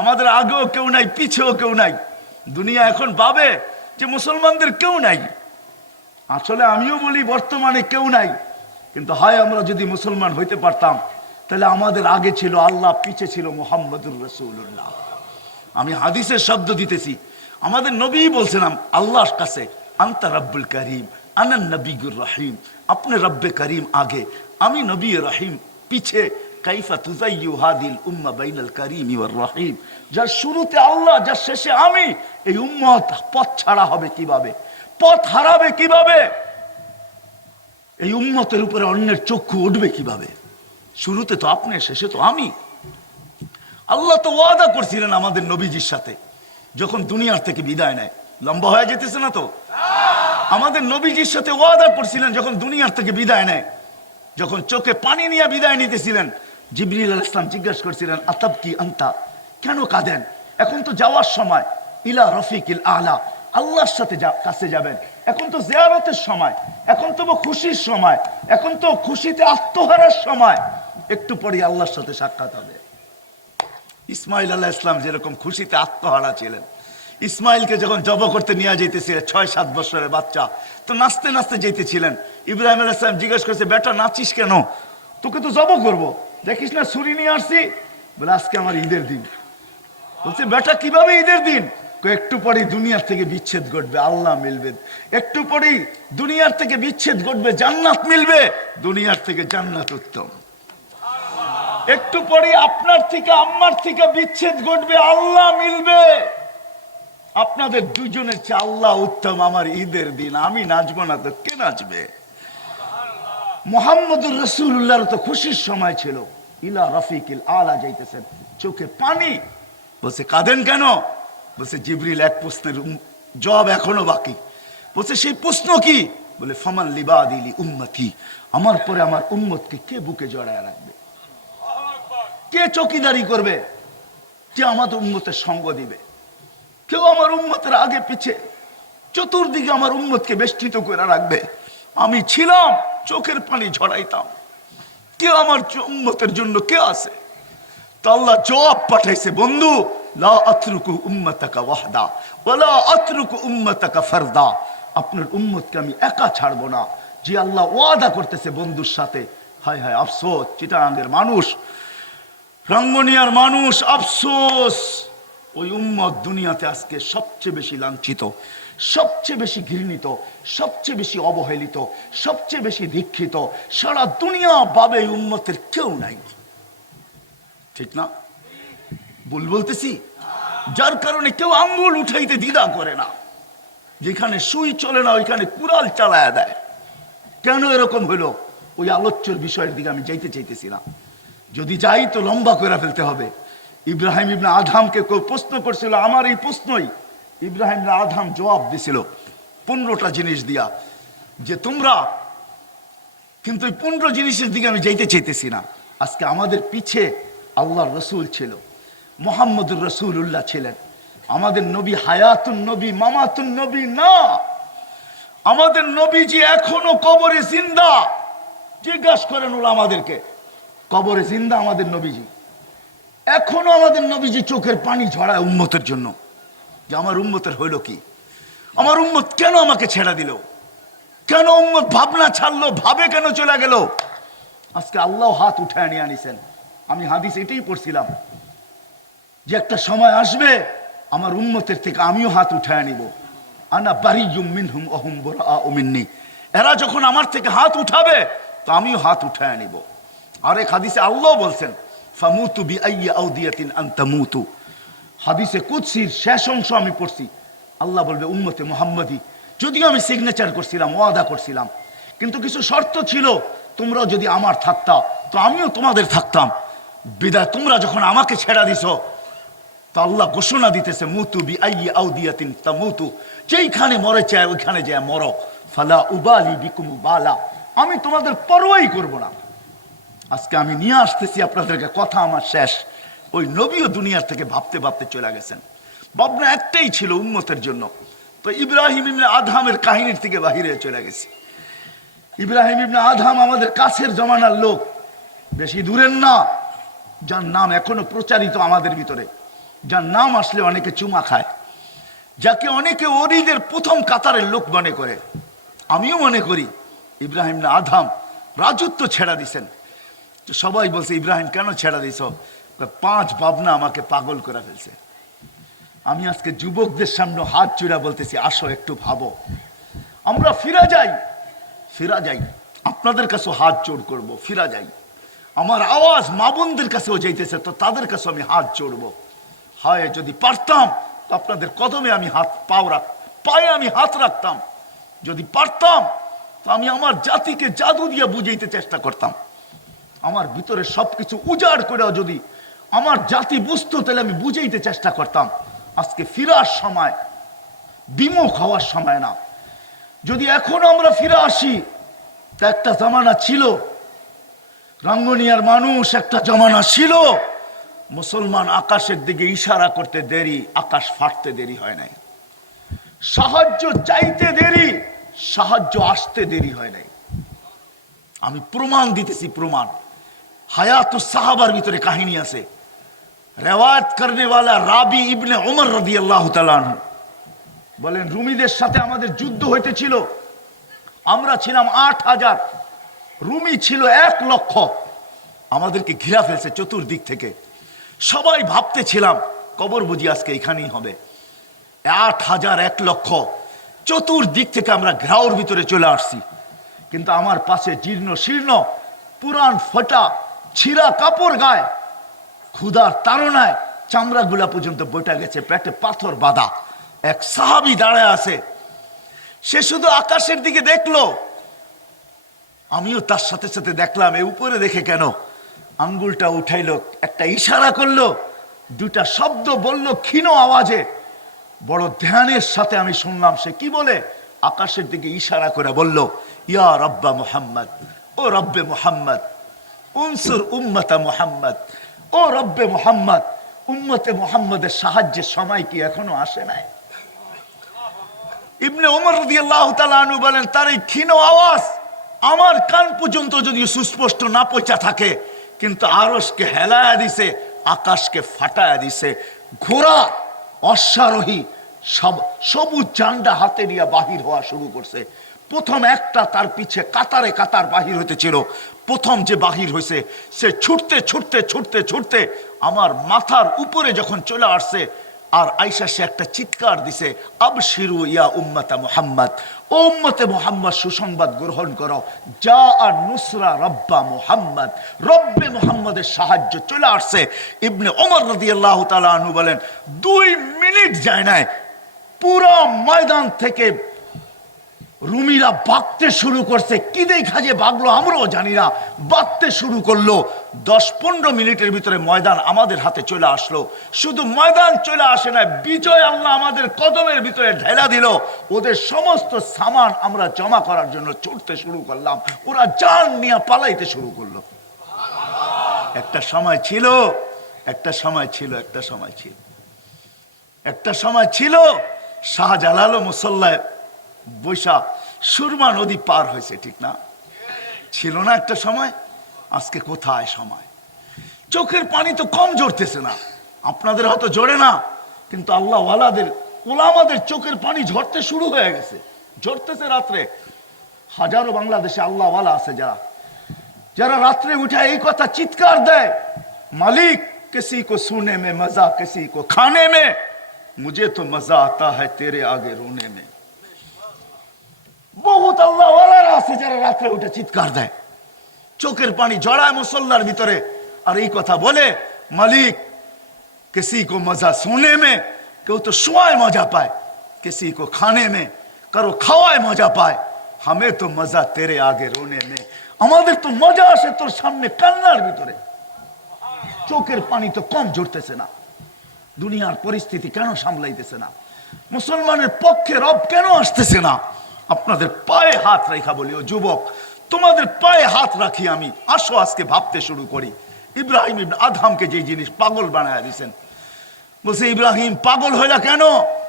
আমাদের আগেও কেউ নাই, পিছেও কেউ নাই। দুনিয়া এখন ভাবে যে মুসলমানদের কেউ নাই। আসলে আমিও বলি বর্তমানে কেউ নাই, কিন্তু হয় আমরা যদি মুসলমান হইতে পারতাম, তাহলে আমাদের আগে ছিল আল্লাহ, পিছে ছিল মুহাম্মাদুর রাসূলুল্লাহ। আমি হাদিসের শব্দ দিতেছি, আমাদের নবী বলছিলাম আল্লাহর কাছে আনতা রব্বুল করিম আনান নবিয়ুর রহিম, আপনি রব্বে করিম আগে, আমি নবী রহিম পিছে। কাইফা তুযায়্যু হাদিল উম্মাহ বাইনাল করিম ওয়ার রহিম, যার শুরুতে আল্লাহ, যার শেষে আমি, এই উম্মত পথ ছাড়া হবে কিভাবে, পথ হারাবে কিভাবে, এই উম্মতের উপরে অন্যের চক্ষু উঠবে কিভাবে? শুরুতে তো আপনি, শেষে তো আমি। আল্লাহ তো ওয়াদা করছিলেন আমাদের নবীজির সাথে যখন দুনিয়ার থেকে বিদায় নেয়। লম্বা হয়ে যেতেছে না তো? আমাদের নবীজির সাথে ওয়াদা করছিলেন যখন দুনিয়ার থেকে বিদায় নেয়, যখন চোখে পানি নিয়ে বিদায় নিতেছিলেন। জিবরিল আলাইহিস সালাম জিজ্ঞাসা করছিলেন আতাবকি আনতা, কেন কাঁদেন? এখন তো যাওয়ার সময়, ইলা রফিকিল আলা, আল্লাহর সাথে কাছে যাবেন। এখন তো জিয়ারতের সময়, এখন তো খুশির সময়, এখন তো খুশিতে আত্মহারার সময়। একটু পরে আল্লাহর সাথে সাক্ষাৎ হবে। ইসমাইল আলাইহিস সালাম যেরকম খুশিতে আত্মহারা ছিলেন, ইসমাইলকে যখন জব করতে নিয়ে যেতেছিলেন, 6-7 বছরের বাচ্চা, তো নাচতে নাচতে যেতেছিলেন। ইব্রাহিম আলাইহিস সালাম জিজ্ঞাসা করছে, বেটা নাচিস কেন? তোকে তো জব করবো, দেখিস না ছুরি নিয়ে আসছি। বলে আজকে আমার ঈদের দিন। বলছে বেটা কিভাবে ঈদের দিন? একটু পরেই দুনিয়ার থেকে বিচ্ছেদ ঘটবে, আল্লাহ মিলবে। একটু পরেই দুনিয়ার থেকে বিচ্ছেদ ঘটবে, জান্নাত মিলবে। দুনিয়ার থেকে জান্নাত উত্তম। একটু পরে আপনার থেকে আম্মার থেকে বিচ্ছেদ ঘটবে, আল্লাহ মিলবে। আপনাদের দুজনের চেয়ে আল্লাহ উত্তম। আমার ঈদের দিন আমি নাচবো না তো কে নাচবে? মুহাম্মদুর রাসূলুল্লাহর তো খুশির সময় ছিল, ইলা রফিকিল আলা যাইতেছেন, চোখে পানি। বলছে কাঁদেন কেন? বলছে জিবরিল এক প্রশ্নের জবাব এখনো বাকি। বলছে সেই প্রশ্ন কি? বলে ফামান লিবাদিলি উম্মতি, আমার পরে আমার উম্মতকে কে বুকে জড়ায় রাখবে, কে চৌকিদারি করবে, কে আমাদের উম্মতের সঙ্গ দিবে? কেউ আমার উম্মতের আগে পিছে চতুর্দিকে আমার উম্মতকে বেষ্টিত করে রাখবে। আমি ছিলাম, চোখের পানি ঝরাইতাম, কে আমার উম্মতের জন্য কে আছে? তো আল্লাহ জবাব পাঠাইছে, বন্ধু লা আতরুকু উম্মতাকা ওয়াহদা ওয়ালা আতরুকু উম্মতাকা ফারদা, আপনার উম্মতকে আমি একা ছাড়বো না। যে আল্লাহ ওয়াদা করতেছে বন্ধুর সাথে, হায় হায় আফসোস চিটাগাঙ্গের মানুষ, রাঙ্গুনিয়ার মানুষ, আফসোস ওই উম্মত দুনিয়াতে আজকে সবচেয়ে বেশি লাঞ্ছিত, সবচেয়ে বেশি ঘৃণিত, সবচেয়ে বেশি অবহেলিত, সবচেয়ে বেশি দীক্ষিত। সারা দুনিয়া ভাবে এই উম্মতের কেউ নাই, ঠিক না? ভুল বলতেছি? যার কারণে কেউ আঙ্গুল উঠাইতে দ্বিধা করে না, যেখানে সুই চলে না ওইখানে কুড়াল চালায়া দেয়। কেন এরকম হইলো? ওই আলোচ্যর বিষয়ের দিকে আমি যাইতে চাইতেছি না, যদি যাই তো লম্বা করে ফেলতে হবে। ইব্রাহিম ইবনে আদহামকে কেউ প্রশ্ন করছিল, আমার এই প্রশ্নই ইব্রাহিম ইবনে আদহাম জবাব দিছিল 15টা জিনিস দিয়া, যে তোমরা, কিন্তু এই 15 জিনিসের দিকে আমি যাইতে চাইতেছি না। আজকে আমাদের পিছে আল্লাহর রসুল ছিল, মুহাম্মদুর রাসূলুল্লাহ ছিলেন। আমাদের নবী হায়াতুন নবী মামাতুন নবী না, আমাদের নবীজি এখনো কবরে জিন্দা। জিজ্ঞাসা করেন ওরা আমাদেরকে, কবরে জিন্দা আমাদের নবীজি। এখনো আমাদের নবীজি চোখের পানি ঝরায় উম্মতের জন্য, যে আমার উম্মতের হইল কি, আমার উম্মত কেন আমাকে ছেড়ে দিল, কেন উম্মত ভাবনা ছাড়লো, ভাবে কেন চলে গেল। আজকে আল্লাহ হাত উঠায় নিয়ে আনিছেন। আমি হাদিস এটাই পড়ছিলাম যে একটা সময় আসবে আমার উম্মতের থেকে আমিও হাত উঠায় নিব, আনা বারিয়ুম মিনহুম ওয়া হুম বুরাআউ মিন্নি। এরা যখন আমার থেকে হাত উঠাবে তো আমিও হাত উঠায় নিব। আরেক হাদিসে আল্লাহ বলছেন ফামুতু বিআইয়ি আউদিয়াতিন আনতামুতু। হাদিসে কুদসির শেষ অংশ আমি পড়ছি, আল্লাহ বলবে উম্মতে মুহাম্মাদি, যদিও আমি সিগনেচার করছিলাম, ওয়াদা করছিলাম, কিন্তু কিছু শর্ত ছিল, তোমরা যদি আমার থাকতা তো আমিও তোমাদের থাকতাম। বিদায় তোমরা যখন আমাকে ছেড়া দিছো, তো আল্লাহ ঘোষণা দিতেছে মুতু বিআইয়ি আউদিয়াতিন তামুতু, যেইখানে মরে চায় ওইখানে যায় মরো, ফালা উবালি বিকুম বালা, আমি তোমাদের পরোয়াই করব না। আজকে আমি নিয়ে আসতেছি আপনাদেরকে, কথা আমার শেষ। ওই নবীও দুনিয়ার থেকে ভাবতে ভাবতে চলে গেছেন, ভাবনা একটাই ছিল উম্মতের জন্য। তো ইব্রাহিম ইবনে আদহামের কাহিনীর থেকে বাহিরে চলে গেছে। ইব্রাহিম ইবনে আদহাম আমাদের কাছের জমানার লোক, বেশি দূরের না, যার নাম এখনো প্রচারিত আমাদের ভিতরে, যার নাম আসলে অনেকে চুমা খায়, যাকে অনেকে ওরিদের প্রথম কাতারের লোক মনে করে, আমিও মনে করি। ইব্রাহিম ইবনে আদহাম রাজত্ব ছেড়া দিছেন। তো সবাই বলছে ইব্রাহিম কেন ছেড়া দিছ? 5 ভাবনা আমাকে পাগল করে ফেলছে। আমি আজকে যুবকদের সামনে হাত জোড়া বলতেছি, আসো একটু ভাবো, আমরা ফিরা যাই, ফিরা যাই, আপনাদের কাছেও হাত জোড় করব, ফিরা যাই। আমার আওয়াজ মা বোনদের কাছেও যাইতেছে, তো তাদের কাছেও আমি হাত জোড়বো। হয় যদি পারতাম তো আপনাদের কদমে আমি হাত পায়ে আমি হাত রাখতাম। যদি পারতাম তো আমি আমার জাতিকে জাদু দিয়ে বুঝাইতে চেষ্টা করতাম। আমার ভিতরে সবকিছু উজাড় করেও যদি আমার জাতি বুঝতো, তাহলে আমি বুঝাইতে চেষ্টা করতাম। আজকে ফিরার সময়, বিমুখ হওয়ার সময় না। যদি এখনো আমরা ফিরে আসি, তা একটা জামানা ছিল, রাঙ্গুনিয়ার মানুষ, একটা জামানা ছিল মুসলমান আকাশের দিকে ইশারা করতে দেরি, আকাশ ফাটতে দেরি হয় নাই। সাহায্য চাইতে দেরি, সাহায্য আসতে দেরি হয় নাই। আমি প্রমাণ দিতেছি, প্রমাণ। হায়াতুস সাহাবার ভিতরে কাহিনী আছে। রেওয়ায়াত করনেওয়ালা রাবি ইবনে উমর রাদিয়াল্লাহু তাআলা আনহু বলেন, রুমিদের সাথে আমাদের যুদ্ধ হইতেছিল। আমরা ছিলাম 8000, রুমি ছিল 1 লক্ষ। আমাদেরকে ঘিরা ফেলছে চতুর্দিক থেকে। সবাই ভাবতেছিলাম কবর বুঝি আজকে এখানেই হবে। 8000, 1 লক্ষ, চতুর্দিক থেকে আমরা ঘেরাওর ভিতরে চলে আসছি। কিন্তু আমার পাশে জীর্ণ শীর্ণ পুরান ফটা ছিঁড়া কাপড় গায়ে, ক্ষুধার তাড়নায় চামড়াগুলা পর্যন্ত বইটা গেছে, পেটে পাথর বাঁধা। এক সাহাবী দাঁড়ায় আছে, সে শুধু আকাশের দিকে দেখলো, আমিও তার সাথে সাথে দেখলাম। এ উপরে দেখে কেন, আঙ্গুলটা উঠাইলো, একটা ইশারা করলো, দুটা শব্দ বলল ক্ষীণ আওয়াজে, বড় ধ্যানের সাথে আমি শুনলাম সে কি বলে। আকাশের দিকে ইশারা করে বলল, ইয়া রব্বা মুহাম্মদ, ও রব্বে মুহাম্মদ, উনসুর উম্মতা মুহাম্মদ, ও রব্বে মুহাম্মদ, উম্মতে মুহাম্মদের সাহায্যের সময় কি এখনো আসে নাই? ইবনে ওমর রাদিয়াল্লাহু তাআলা আনহু বলেন, তার এই ক্ষীণ আওয়াজ আমার কান পর্যন্ত যদি সুস্পষ্ট না পৌঁছা থাকে, কিন্তু আরশকে হেলায়া দিছে, আকাশকে ফাটায়া দিছে। ঘোড়া, অশ্বারোহী সব সবুজ ঝান্ডা হাতে নিয়ে বাহির হওয়া শুরু করছে। প্রথম একটা, তার পিছে কাতারে কাতার বাহির হইতেছিল। প্রথম যে বাহির হয়েছে সে ছুটতে ছুটতে ছুটতে ছুটতে আমার মাথার উপরে যখন চলে আসছে, আর আয়েশা সে একটা চিৎকার দিছে, আবশিরু ইয়া উম্মতা মুহাম্মদ, ও উম্মতে মুহাম্মদ সুসংবাদ গ্রহণ করো, যা আর নুসরা রব্বা মুহাম্মদ, রব্বে মুহাম্মদের সাহায্য চলে আসছে। ইবনে ওমর রাদিয়াল্লাহু তাআলা আনহু বলেন, 2 মিনিট যায় নাই, পুরো ময়দান থেকে রুমিরা বাঁকতে শুরু করছে। কি দেখা যে বাগলো আমরাও জানি না, বাঁকতে শুরু করলো। 10-15 মিনিটের ভিতরে ময়দান আমাদের হাতে চলে আসলো। শুধু ময়দান চলে আসে না, বিজয় আল্লাহ আমাদের কদমের ভিতরে ঢেলা দিল। ওদের সমস্ত সামান আমরা জমা করার জন্য ছুটতে শুরু করলাম, ওরা জান নিয়ে পালাইতে শুরু করলো। একটা সময় ছিল, একটা সময় ছিল, একটা সময় ছিল, একটা সময় ছিল শাহজালাল মুসল্লায় বৈশা সুরমা নদী পার হয়েছে, ঠিক না? ছিল না একটা সময়? আজকে কোথায় সময়? চোখের পানি তো কম ঝরতেছে না, আপনাদের হয়তো ঝরে না, কিন্তু আল্লাহ ওয়ালাদের ওলামাদের চোখের পানি ঝরতে শুরু হয়ে গেছে, ঝরতেছে। রাত্রে হাজারো বাংলাদেশে আল্লাহ ওয়ালা আছে যারা যারা রাত্রে উঠে এই কথা চিৎকার দেয়, মালিক किसी को सोने में मजा, किसी को खाने में, मुझे तो मजा आता है तेरे आगे रोने में। বহুত আল্লাহ ওয়ালারা আছে যারা রাত্রে উঠে চিৎকার দেয়, চোখের পানি জড়ায় মুসল্লার ভিতরে, আর এই কথা বলে, মালিক किसी को मजा सोने में, কেউ তো শোয়ায় মজা পায়, किसी को खाने में, কারো খাওয়ায় মজা পায়, हमें तो मजा तेरे आगे रोने में, আমাদের তো মজা আসে তোর সামনে কান্নার ভিতরে। চোখের পানি তো কম ঝরতেছে না। দুনিয়ার পরিস্থিতি কেন সামলাইতেছে না? মুসলমানের পক্ষে রব কেন আসতেছে না? আপনাদের পায়ে হাত রাখা বলি, ও যুবক, তোমাদের পায়ে হাত রাখি আমি, আসো আজকে ভাবতে শুরু করি। ইব্রাহিম ইবনে আদহামকে যে জিনিস পাগল বানায় দিয়েছেন, বলছে ইব্রাহিম পাগল হইলা কেন?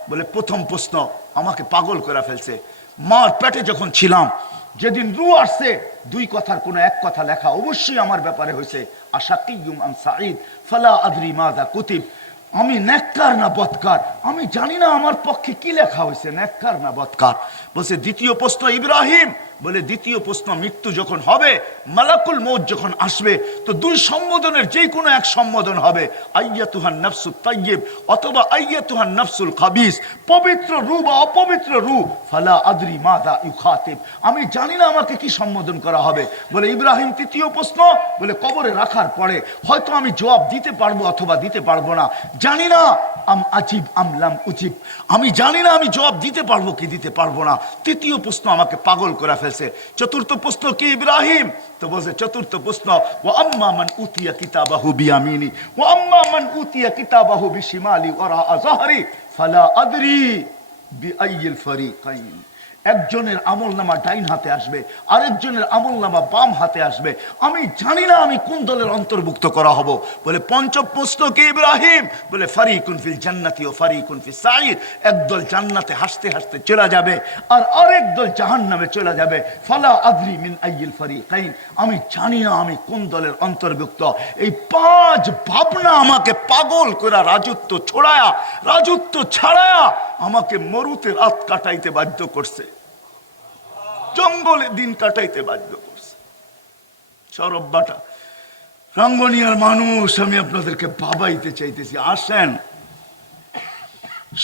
বলে প্রথম প্রশ্ন, আমাকে পাগল করে ফেলছে। মার পেটে যখন ছিলাম, যেদিন রু আসছে, 2 কথার কোনো এক কথা লেখা অবশ্যই আমার ব্যাপারে হয়েছে, আশাকিয়ুম আম সাঈদ ফালা আদরি মাযা কুতিব, আমি নেককার না বদকার, আমি জানি না আমার পক্ষে কি লেখা হয়েছে, নেককার না বদকার। বলছে দ্বিতীয় প্রশ্ন ইব্রাহিম, বলে দ্বিতীয় প্রশ্ন, মৃত্যু যখন হবে, মালাকুল মউত যখন আসবে, তো 2 সম্বোধনের যে কোনো এক সম্বোধন হবে, আইয়াতুহান নাফসুত তাইয়্যিব অথবা আইয়াতুহান নাফসুল খাবিস, পবিত্র রূহ বা অপবিত্র রূহ, ফালা আদরি মাযা ইউখাতিব, আমি জানি না আমাকে কি সম্বোধন করা হবে। বলে ইব্রাহিম তৃতীয় প্রশ্ন, বলে কবরে রাখার পরে হয়তো আমি জবাব দিতে পারবো অথবা দিতে পারবো না, জানি না, আম আজিব আম লাম উজিব, আমি জানি না আমি জবাব দিতে পারবো কি দিতে পারবো না। তৃতীয় প্রশ্ন আমাকে পাগল করে ফেলছে। চতুর্থ প্রশ্ন কি ইব্রাহিম? তো বলছে চতুর্থ প্রশ্ন, ওয়া আম্মা মান উতিয়া কিতাবাহু বিয়ামিনি ওয়া আম্মা মান উতিয়া কিতাবাহু বিশিমালি ওয়া যাহরি ফালা আদরি বিআইয়িল ফরিকাইন, একজনের আমলনামা ডাইন হাতে আসবে, আরেকজনের আমলনামা বাম হাতে আসবে, আমি জানি না আমি কোন দলের অন্তর্ভুক্ত করা হব। বলে পঞ্চম প্রশ্ন কি ইব্রাহিম? বলে ফারিকুন ফিল জান্নাতি ও ফারিকুন ফিস সাঈর, একদল জান্নাতে হাসতে হাসতে চলে যাবে আর আরেক দল জাহান্নামে চলে যাবে। ফালা আদরি মিন আইয়িল ফরিকাইন, আমি জানি না আমি কোন দলের অন্তর্ভুক্ত। এই 5 ভাবনা আমাকে পাগল করে রাজত্ব ছাড়ায়া আমাকে মরুতে রাত কাটাইতে বাধ্য করছে, জঙ্গলে দিন কাটাইতে বাধ্য করছে। সরব বাটা রাঙ্গনিয়ার মানুষ, আমি আপনাদেরকে ভাবাইতে চাইতেছি, আসেন।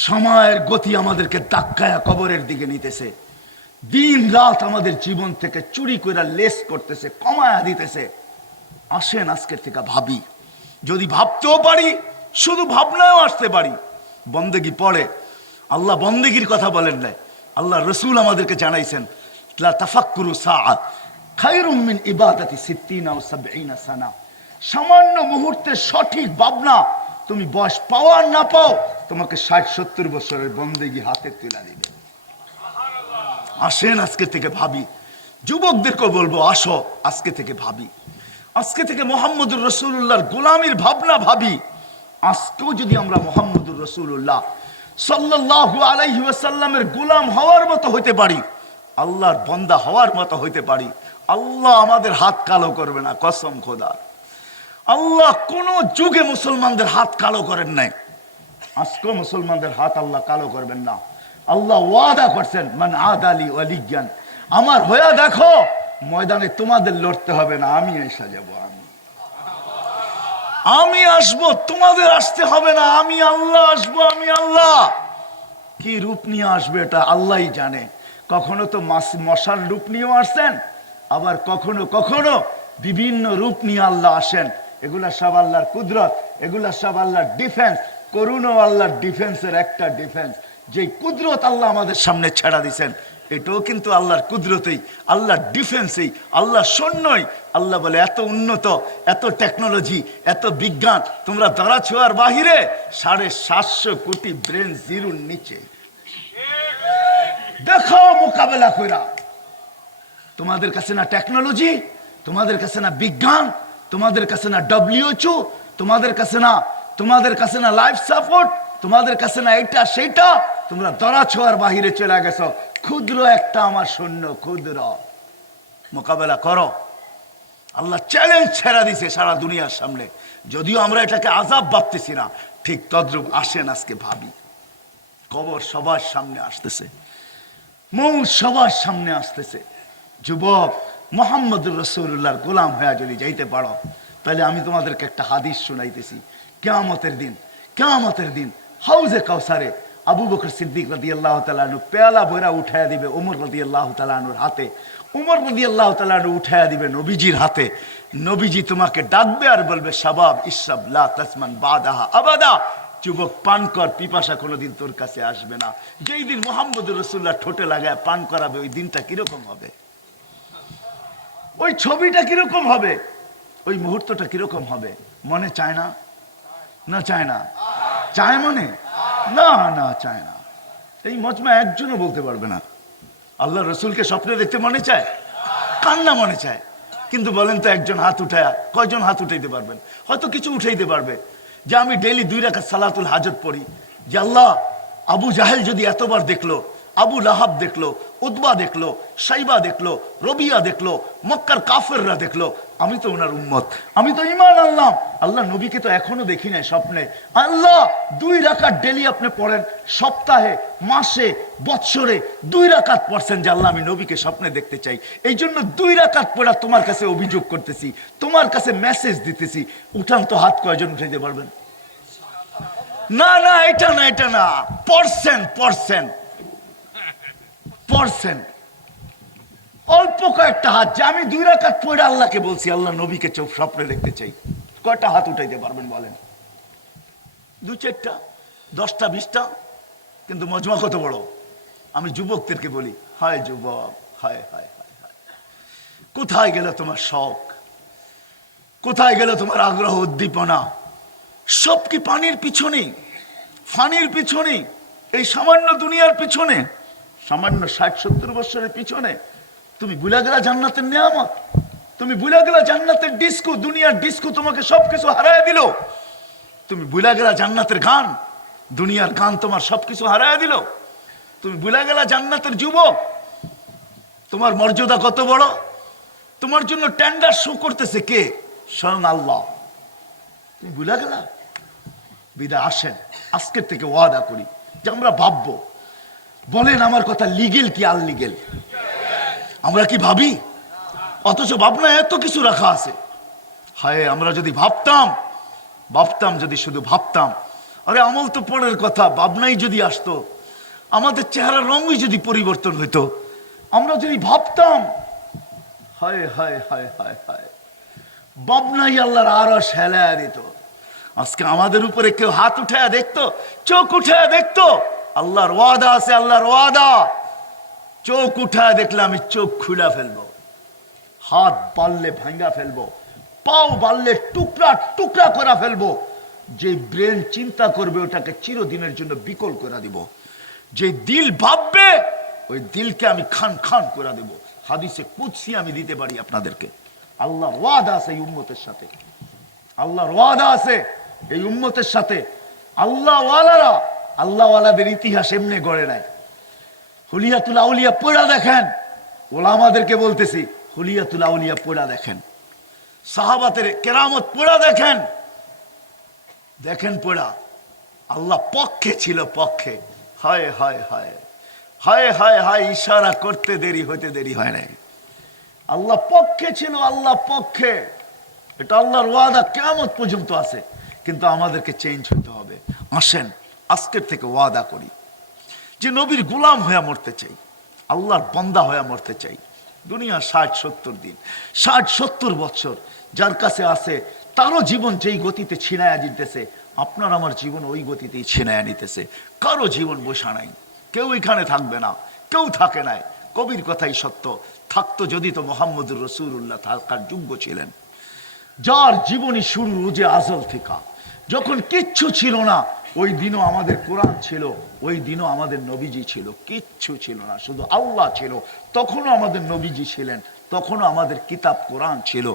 সময়ের গতি আমাদেরকে ধাক্কায়া কবরের দিকে নিতেছে, দিন রাত আমাদের জীবন থেকে চুরি করে লেস করতেছে, কমায়া দিতেছে। আসেন আজকের থেকে ভাবি, যদি ভাবতেও পারি শুধু ভাবনায়ও আসতে পারি। বন্দেগি পড়ে, আল্লাহ বন্দেগির কথা বলেন নাই, আল্লাহ রসুল আমাদেরকে জানাইছেন লা তাফাক্কুরু সাআ খায়রুম মিন ইবাদাতি সিত্তিনা ওয়া সাবঈনা সানা। সামান্য মুহূর্তে সঠিক ভাবনা, তুমি বয়স পাও আর না পাও, তোমাকে 60-70 বছরের বন্দেগি হাতে তুলে দিবে। আসেন আজকে থেকে ভাবি। যুবকদেরকে বলবো, আসো আজকে থেকে ভাবি, আজকে থেকে মুহাম্মদুর রাসূলুল্লাহর গোলামীর ভাবনা ভাবি। আজকেও যদি আমরা মুহাম্মদুর রাসূলুল্লাহ সাল্লাল্লাহু আলাইহি ওয়াসাল্লামের গোলাম হওয়ার মতো হইতে পারি, আল্লাহর বান্দা হওয়ার মতো হইতে পারি, আল্লাহ আমাদের হাত কালো করবে না, কসম খোদার। আল্লাহ কোন যুগে মুসলমানদের হাত কালো করেন নাই, আজকেও মুসলমানদের হাত আল্লাহ কালো করবেন না। আল্লাহ ওয়াদা করছেন, মান আদালি ওয়ালিয়ান, আমার হয়ে দেখো, ময়দানে তোমাদের লড়তে হবে না, আমি এসে যাব, আমি আসবো, তোমাদের আসতে হবে না, আমি আল্লাহ আসবো, আমি আল্লাহ। কি রূপ নিয়ে আসবে এটা আল্লাহই জানে। কখনো তো মশার রূপ নিয়েও আসছেন, আবার কখনো কখনো বিভিন্ন রূপ নিয়ে আল্লাহ আসেন। এগুলা সব আল্লাহর কুদরত, এগুলা সব আল্লাহর ডিফেন্স। করুণও আল্লাহর ডিফেন্সের একটা ডিফেন্স, যে কুদরত আল্লাহ আমাদের সামনে ছেড়া দিছেন, এটাও কিন্তু আল্লাহর কুদরতেই, আল্লাহর ডিফেন্সেই, আল্লাহ সৈন্যই। আল্লাহ বলে এত উন্নত, এত টেকনোলজি, এত বিজ্ঞান, তোমরা ধরা ছোঁয়ার বাহিরে, 750 কোটি ব্রেন জিরোর নিচে দেখো মোকাবেলা কইরা। তোমাদের কাছে না টেকনোলজি, তোমাদের কাছে না বিজ্ঞান, তোমাদের কাছে না WHO, তোমাদের কাছে না লাইফ সাপোর্ট, তোমাদের কাছে না এইটা সেইটা, তোমরা ধরা ছোঁয়ার বাহিরে চলে গেছো। ক্ষুদ্র একটা আমার সৈন্য, ক্ষুদ্র, মোকাবেলা করো। আল্লাহ চ্যালেঞ্জ ছেড়া দিছে সারা দুনিয়ার সামনে, যদিও আমরা এটাকে আযাব ভাবতেছি না, ঠিক তদ্রূপ। আসেন আজকে ভাবি, কবর সবার সামনে আসতেছে, মৌত সবার সামনে আসতেছে। যুবক, মুহাম্মদুর রাসূলুল্লাহর গোলাম হয়ে যদি যাইতে পারো, তাহলে আমি তোমাদেরকে একটা হাদিস শুনাইতেছি। কিয়ামতের দিন হাউজে কাউসারে আবু বকর সিদ্দিক রাদিয়াল্লাহু তাআলা আনহু পেয়ালা ভরা উঠায়া দিবে ওমর রাদিয়াল্লাহু তাআলা আনহুর হাতে, ওমর রাদিয়াল্লাহু তাআলা আনহু উঠায়া দিবে নবীজির হাতে। নবীজি তোমাকে ডাকবে আর বলবে, শাবাব ইশরাব লা তাসমান বাদাহা আবাদা, যুবক পান কর, পিপাসা কোনোদিন তোর কাছে আসবে না। যেই দিন মুহাম্মদুর রাসূলুল্লাহ ঠোঁটে লাগায় পান করাবে, ওই দিনটা কিরকম হবে, ওই ছবিটা কিরকম হবে, ওই মুহূর্তটা কিরকম হবে, মনে চায় না? না চায় না? চায় মনে? না না চায় না। এই মজমা একজনও বলতে পারবে না আল্লাহ রসুলকে স্বপ্নে দেখতে মনে চায়, কান্না মনে চায়। কিন্তু বলেন তো, একজন হাত উঠায়, কয়জন হাত উঠাইতে পারবেন? হয়তো কিছু উঠাইতে পারবে, যে আমি ডেইলি 2 রাকাত সালাতুল হাজত পড়ি, যে আল্লাহ আবু জাহেল যদি এতবার দেখলো, আবু লাহাব দেখলো, উতবা দেখলো, সাইবা দেখলো, রবিয়া দেখলো, মক্কার কাফেররা দেখলো, আমি তো ওনার উম্মত, আমি তো ঈমান আনলাম। আল্লাহ নবীকে তো এখনো দেখি নাই স্বপ্নে। আল্লাহ 2 রাকাত ডেইলি আপনি পড়েন, সপ্তাহে, মাসে, বৎসরে 2 রাকাত পড়ছেন, যে আল্লাহ আমি নবীকে স্বপ্নে দেখতে চাই। এই জন্য 2 রাকাত পড়া তোমার কাছে অভিযোগ করতেছি, তোমার কাছে মেসেজ দিতেছি। উঠান তো হাত, কয়জন উঠাইতে পারবেন? না না, এটা না, এটা না, পড়ছেন অল্প কয়েকটা হাত, যে আমি 2 রাকাত পড়ে আল্লাহকে বলছি, আল্লাহ নবীকে চোখ স্বপ্নে দেখতে চাই। কয়টা হাত উঠাইতে পারবেন বলেন? 2-4টা, 10টা, 20টা। কিন্তু মজমা কত বড়। আমি যুবকদেরকে বলি, হায় যুবক, হায় হায় হায় হায়, কোথায় গেল তোমার শখ, কোথায় গেল তোমার আগ্রহ, উদ্দীপনা? সব কি পানির পিছনে, ফানির পিছনে, এই সামান্য দুনিয়ার পিছনে, সামান্য 60-70 বছরের পিছনে? তুমি ভুলে গেলা জান্নাতের নিয়ামত, তুমি ভুলে গেলা জান্নাতের ডিস্কো, দুনিয়ার ডিস্কো তোমাকে সবকিছু হারায় দিল। তুমি ভুলে গেলা জান্নাতের গান, দুনিয়ার গান তোমার সবকিছু হারায় দিল। তুমি ভুলে গেলা জান্নাতের যুবক, তোমার মর্যাদা কত বড়। তোমার জন্য টেন্ডার শো করতেছে কে? স্বয়ং আল্লাহ। তুমি ভুলে গেলা? বিদায় আসেন, আজকের থেকে ওয়াদা করি যে আমরা ভাববো। বলেন আমার কথা, লিগেল কি আনলিগেল? আমরা কি ভাবি? অথচ ভাবনা এত কিছু রাখা আছে। হায়, আমরা যদি ভাবতাম, যদি শুধু ভাবতাম, আরে আমল তো পরের কথা, ভাবনাই যদি আসতো, আমাদের চেহারার রঙই যদি পরিবর্তন হইতো, আমরা যদি ভাবতাম। হায় হায় হায় হায় হায়, ববনাই আল্লাহর আরশ হেলায়া দিত। আজকে আমাদের উপরে কেউ হাত উঠায়া দেখতো, চোখ উঠায়া দেখতো? আল্লাহর ওয়াদা আছে, আল্লাহর ওয়াদা। চোখ উঠায়া দেখলে আমি চোখ খুলে ফেলবো, হাত বাড়লে ভাঙ্গা ফেলবো, পাও বাড়লে টুকরা টুকরা করে ফেলবো। যে ব্রেন চিন্তা করবে ওটাকে চিরদিনের জন্য বিকল করে দিব। যে দিল ভাববে ওই দিলকে আমি খান খান করে দেব। হাদিসে কুদসি আমি দিতে পারি আপনাদেরকে। আল্লাহর ওয়াদা আছে এই উম্মতের সাথে, আল্লাহর ওয়াদা আছে এই উম্মতের সাথে। আল্লাহ ওয়ালারা, আল্লাহ ওয়ালাদের ইতিহাস এমনি গড়ে নাই। হুলিয়াতুল আউলিয়া পড়া দেখেন, ওলামাদেরকে বলতেছি, হুলিয়াতুল আউলিয়া পড়া দেখেন, সাহাবাতের কেরামত পড়া দেখেন, দেখেন পড়া। আল্লাহ পক্ষে ছিল, পক্ষে। হায় হায় হায় হায় হায় হায়, ইশারা করতে দেরি হইতে দেরি হয় নাই। আল্লাহ পক্ষে ছিল, আল্লাহ পক্ষে। এটা আল্লাহর ওয়াদা কিয়ামত পর্যন্ত আছে। কিন্তু আমাদেরকে চেঞ্জ হতে হবে। আসেন আজকের থেকে ওয়াদা করি যে নবীর গোলাম হয়ে মরতে চাই, আল্লাহর বান্দা হয়ে মরতে চাই। দুনিয়া 60-70 দিন, 60-70 বছর যার কাছে আছে তারও জীবন যেই গতিতে ছিনায়া জিতেছে, আপনার আমার জীবন ওই গতিতেই ছিনায়া নিতেছে। কারো জীবন বসা নাই, কেউ এখানে থাকবে না, কেউ থাকে নাই। কবির কথাই সত্য, থাকতো যদি তো মোহাম্মদুর রসুল্লাহ থাকার যোগ্য ছিলেন। যার জীবনী শুরু রোজে আজল থেকে, যখন কিচ্ছু ছিল না ওই দিনও আমাদের কোরআন ছিল, ওই দিনও আমাদের নবীজি ছিল। কিচ্ছু ছিল না, শুধু আল্লাহ ছিল। তখনও আমাদের নবীজি ছিলেন, তখনও আমাদের কিতাব কোরআন ছিল।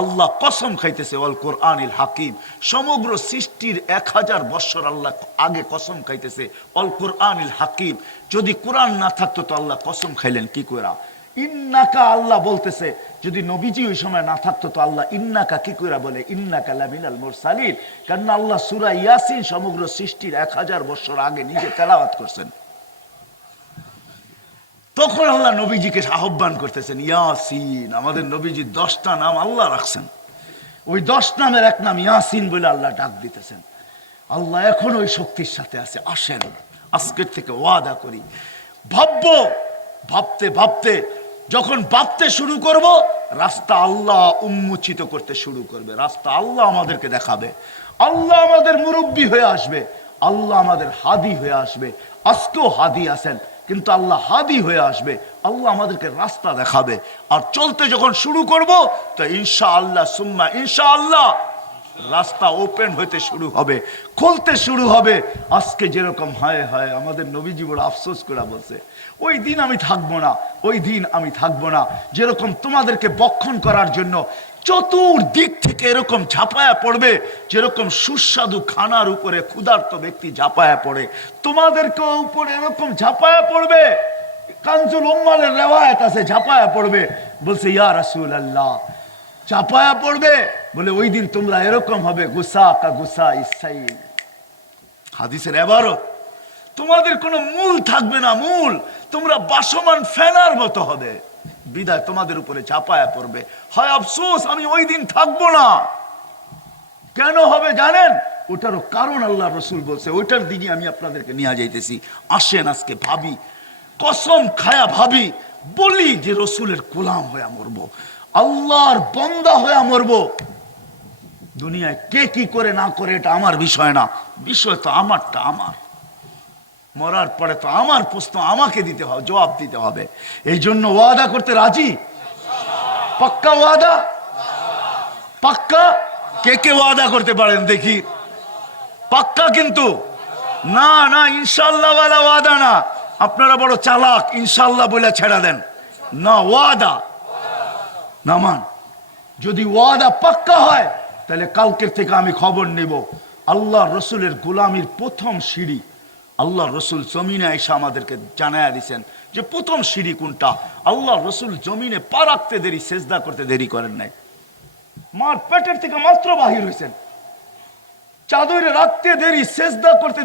আল্লাহ কসম খাইতেছে ওয়াল কোরআনিল হাকিম, সমগ্র সৃষ্টির 1000 বছর আল্লাহ আগে কসম খাইতেছে ওয়াল কোরআনিল হাকিম। যদি কোরআন না থাকতো তো আল্লাহ কসম খাইলেন কি কইরা? ইন্নাকা, আল্লাহ বলতেছে যদি নবীজি ওই সময় না থাকতো তো আল্লাহ ইন্নাকা কি কইরা বলে? ইন্নাকা লামিনাল মুরসালিন। কারণ আল্লাহ সূরা ইয়াসিন সমগ্র সৃষ্টির 1000 বছর আগে নিজে তেলাওয়াত করছেন। তখন আল্লাহ নবীজিকে আহ্বান করতেছেন ইয়াসিন। আমাদের নবীজি 10টা নাম আল্লাহ রাখছেন, ওই 10 নামের এক নাম ইয়াসিন বলে আল্লাহ ডাক দিতেছেন। আল্লাহ এখন ওই শক্তির সাথে আছে। আসেন আজকের থেকে ওয়াদা করি, ভাববো, ভাবতে ভাবতে যখন ভাবতে শুরু করব, রাস্তা আল্লাহ উন্মোচিত করতে শুরু করবে, রাস্তা আল্লাহ আমাদেরকে দেখাবে। আল্লাহ আমাদের মুরব্বী হয়ে আসবে, আল্লাহ আমাদের হাদি হয়ে আসবে। আজকেও হাদি আছেন, কিন্তু আল্লাহ হাদি হয়ে আসবে, আল্লাহ আমাদেরকে রাস্তা দেখাবে। আর চলতে যখন শুরু করব তো ইনশাআল্লাহ সুম্মা ইনশাআল্লাহ রাস্তা ওপেন হইতে শুরু হবে, খুলতে শুরু হবে। আজকে যেরকম হায় হায় আমাদের নবীজি বড় আফসোস করে বলছে, ওই দিন আমি থাকবো না, ওই দিন আমি থাকবো না। যেরকম তোমাদেরকে বক্ষণ করার জন্য চতুর্দিক থেকে এরকম ঝাঁপায়া পড়বে, যেরকম সুস্বাদু খানার উপরে ক্ষুধার্ত ব্যক্তি ঝাঁপায়া পড়ে, তোমাদেরকে উপরে এরকম ঝাঁপায়া পড়বে। কানজুল উম্মালের রিওয়ায়াত আছে ঝাঁপায়া পড়বে। বলছে ইয়া রাসূলুল্লাহ, চাপায়া পড়বে বলে ওই দিন তোমরা এরকম হবে গুসা কা গুসা ইসাইল। হাদিসের এবারত, তোমাদের কোনো মূল থাকবে না, মূল তোমরা বাসমান ফেনার মতো হবে। বিদায় তোমাদের উপরে চাপায়া পড়বে। হয় আফসোস আমি ওই দিন থাকবো না। কেন হবে জানেন? ওটারও কারণ আল্লাহ রসুল বলছে, ওইটার দিকে আমি আপনাদেরকে নিয়ে যাইতেছি। আসেন আজকে ভাবি, কসম খায়া ভাবি, বলি যে রসুলের গোলাম হয়ে মরবো, আল্লাহর বান্দা হয়ে মরবো। দুনিয়ায় কে কি করে না করে এটা আমার বিষয় না, বিষয় তো আমারটা আমার। মরার পরে তো আমার প্রশ্ন আমাকে দিতে হবে, জবাব দিতে হবে। এই জন্য ওয়াদা করতে রাজি? পাক্কা ওয়াদা? পাক্কা? কে কে ওয়াদা করতে পারেন দেখি? পাক্কা কিন্তু না, না ইনশাআল্লাহ ওয়ালা ওয়াদা না। আপনারা বড় চালাক, ইনশাআল্লাহ বলে ছেড়া দেন না। ওয়াদা নামান, যদি ওয়াদা পাক্কা হয় তাহলে কালকের থেকে আমি খবর নেব। আল্লাহ রসুলের গোলামির প্রথম সিঁড়ি আল্লাহ রসুল জমিনে এসে আমাদেরকে জানায়া দিচ্ছেন যে প্রথম সিঁড়ি কোনটা। আল্লাহ রসুল জমিনে পা রাখতে দেরি, সেজদা করতে দেরি করেন নাই। মার পেটের থেকে মাত্র বাহির হয়েছেন, চাদরে রাখতে দেরি, সেজদা করতে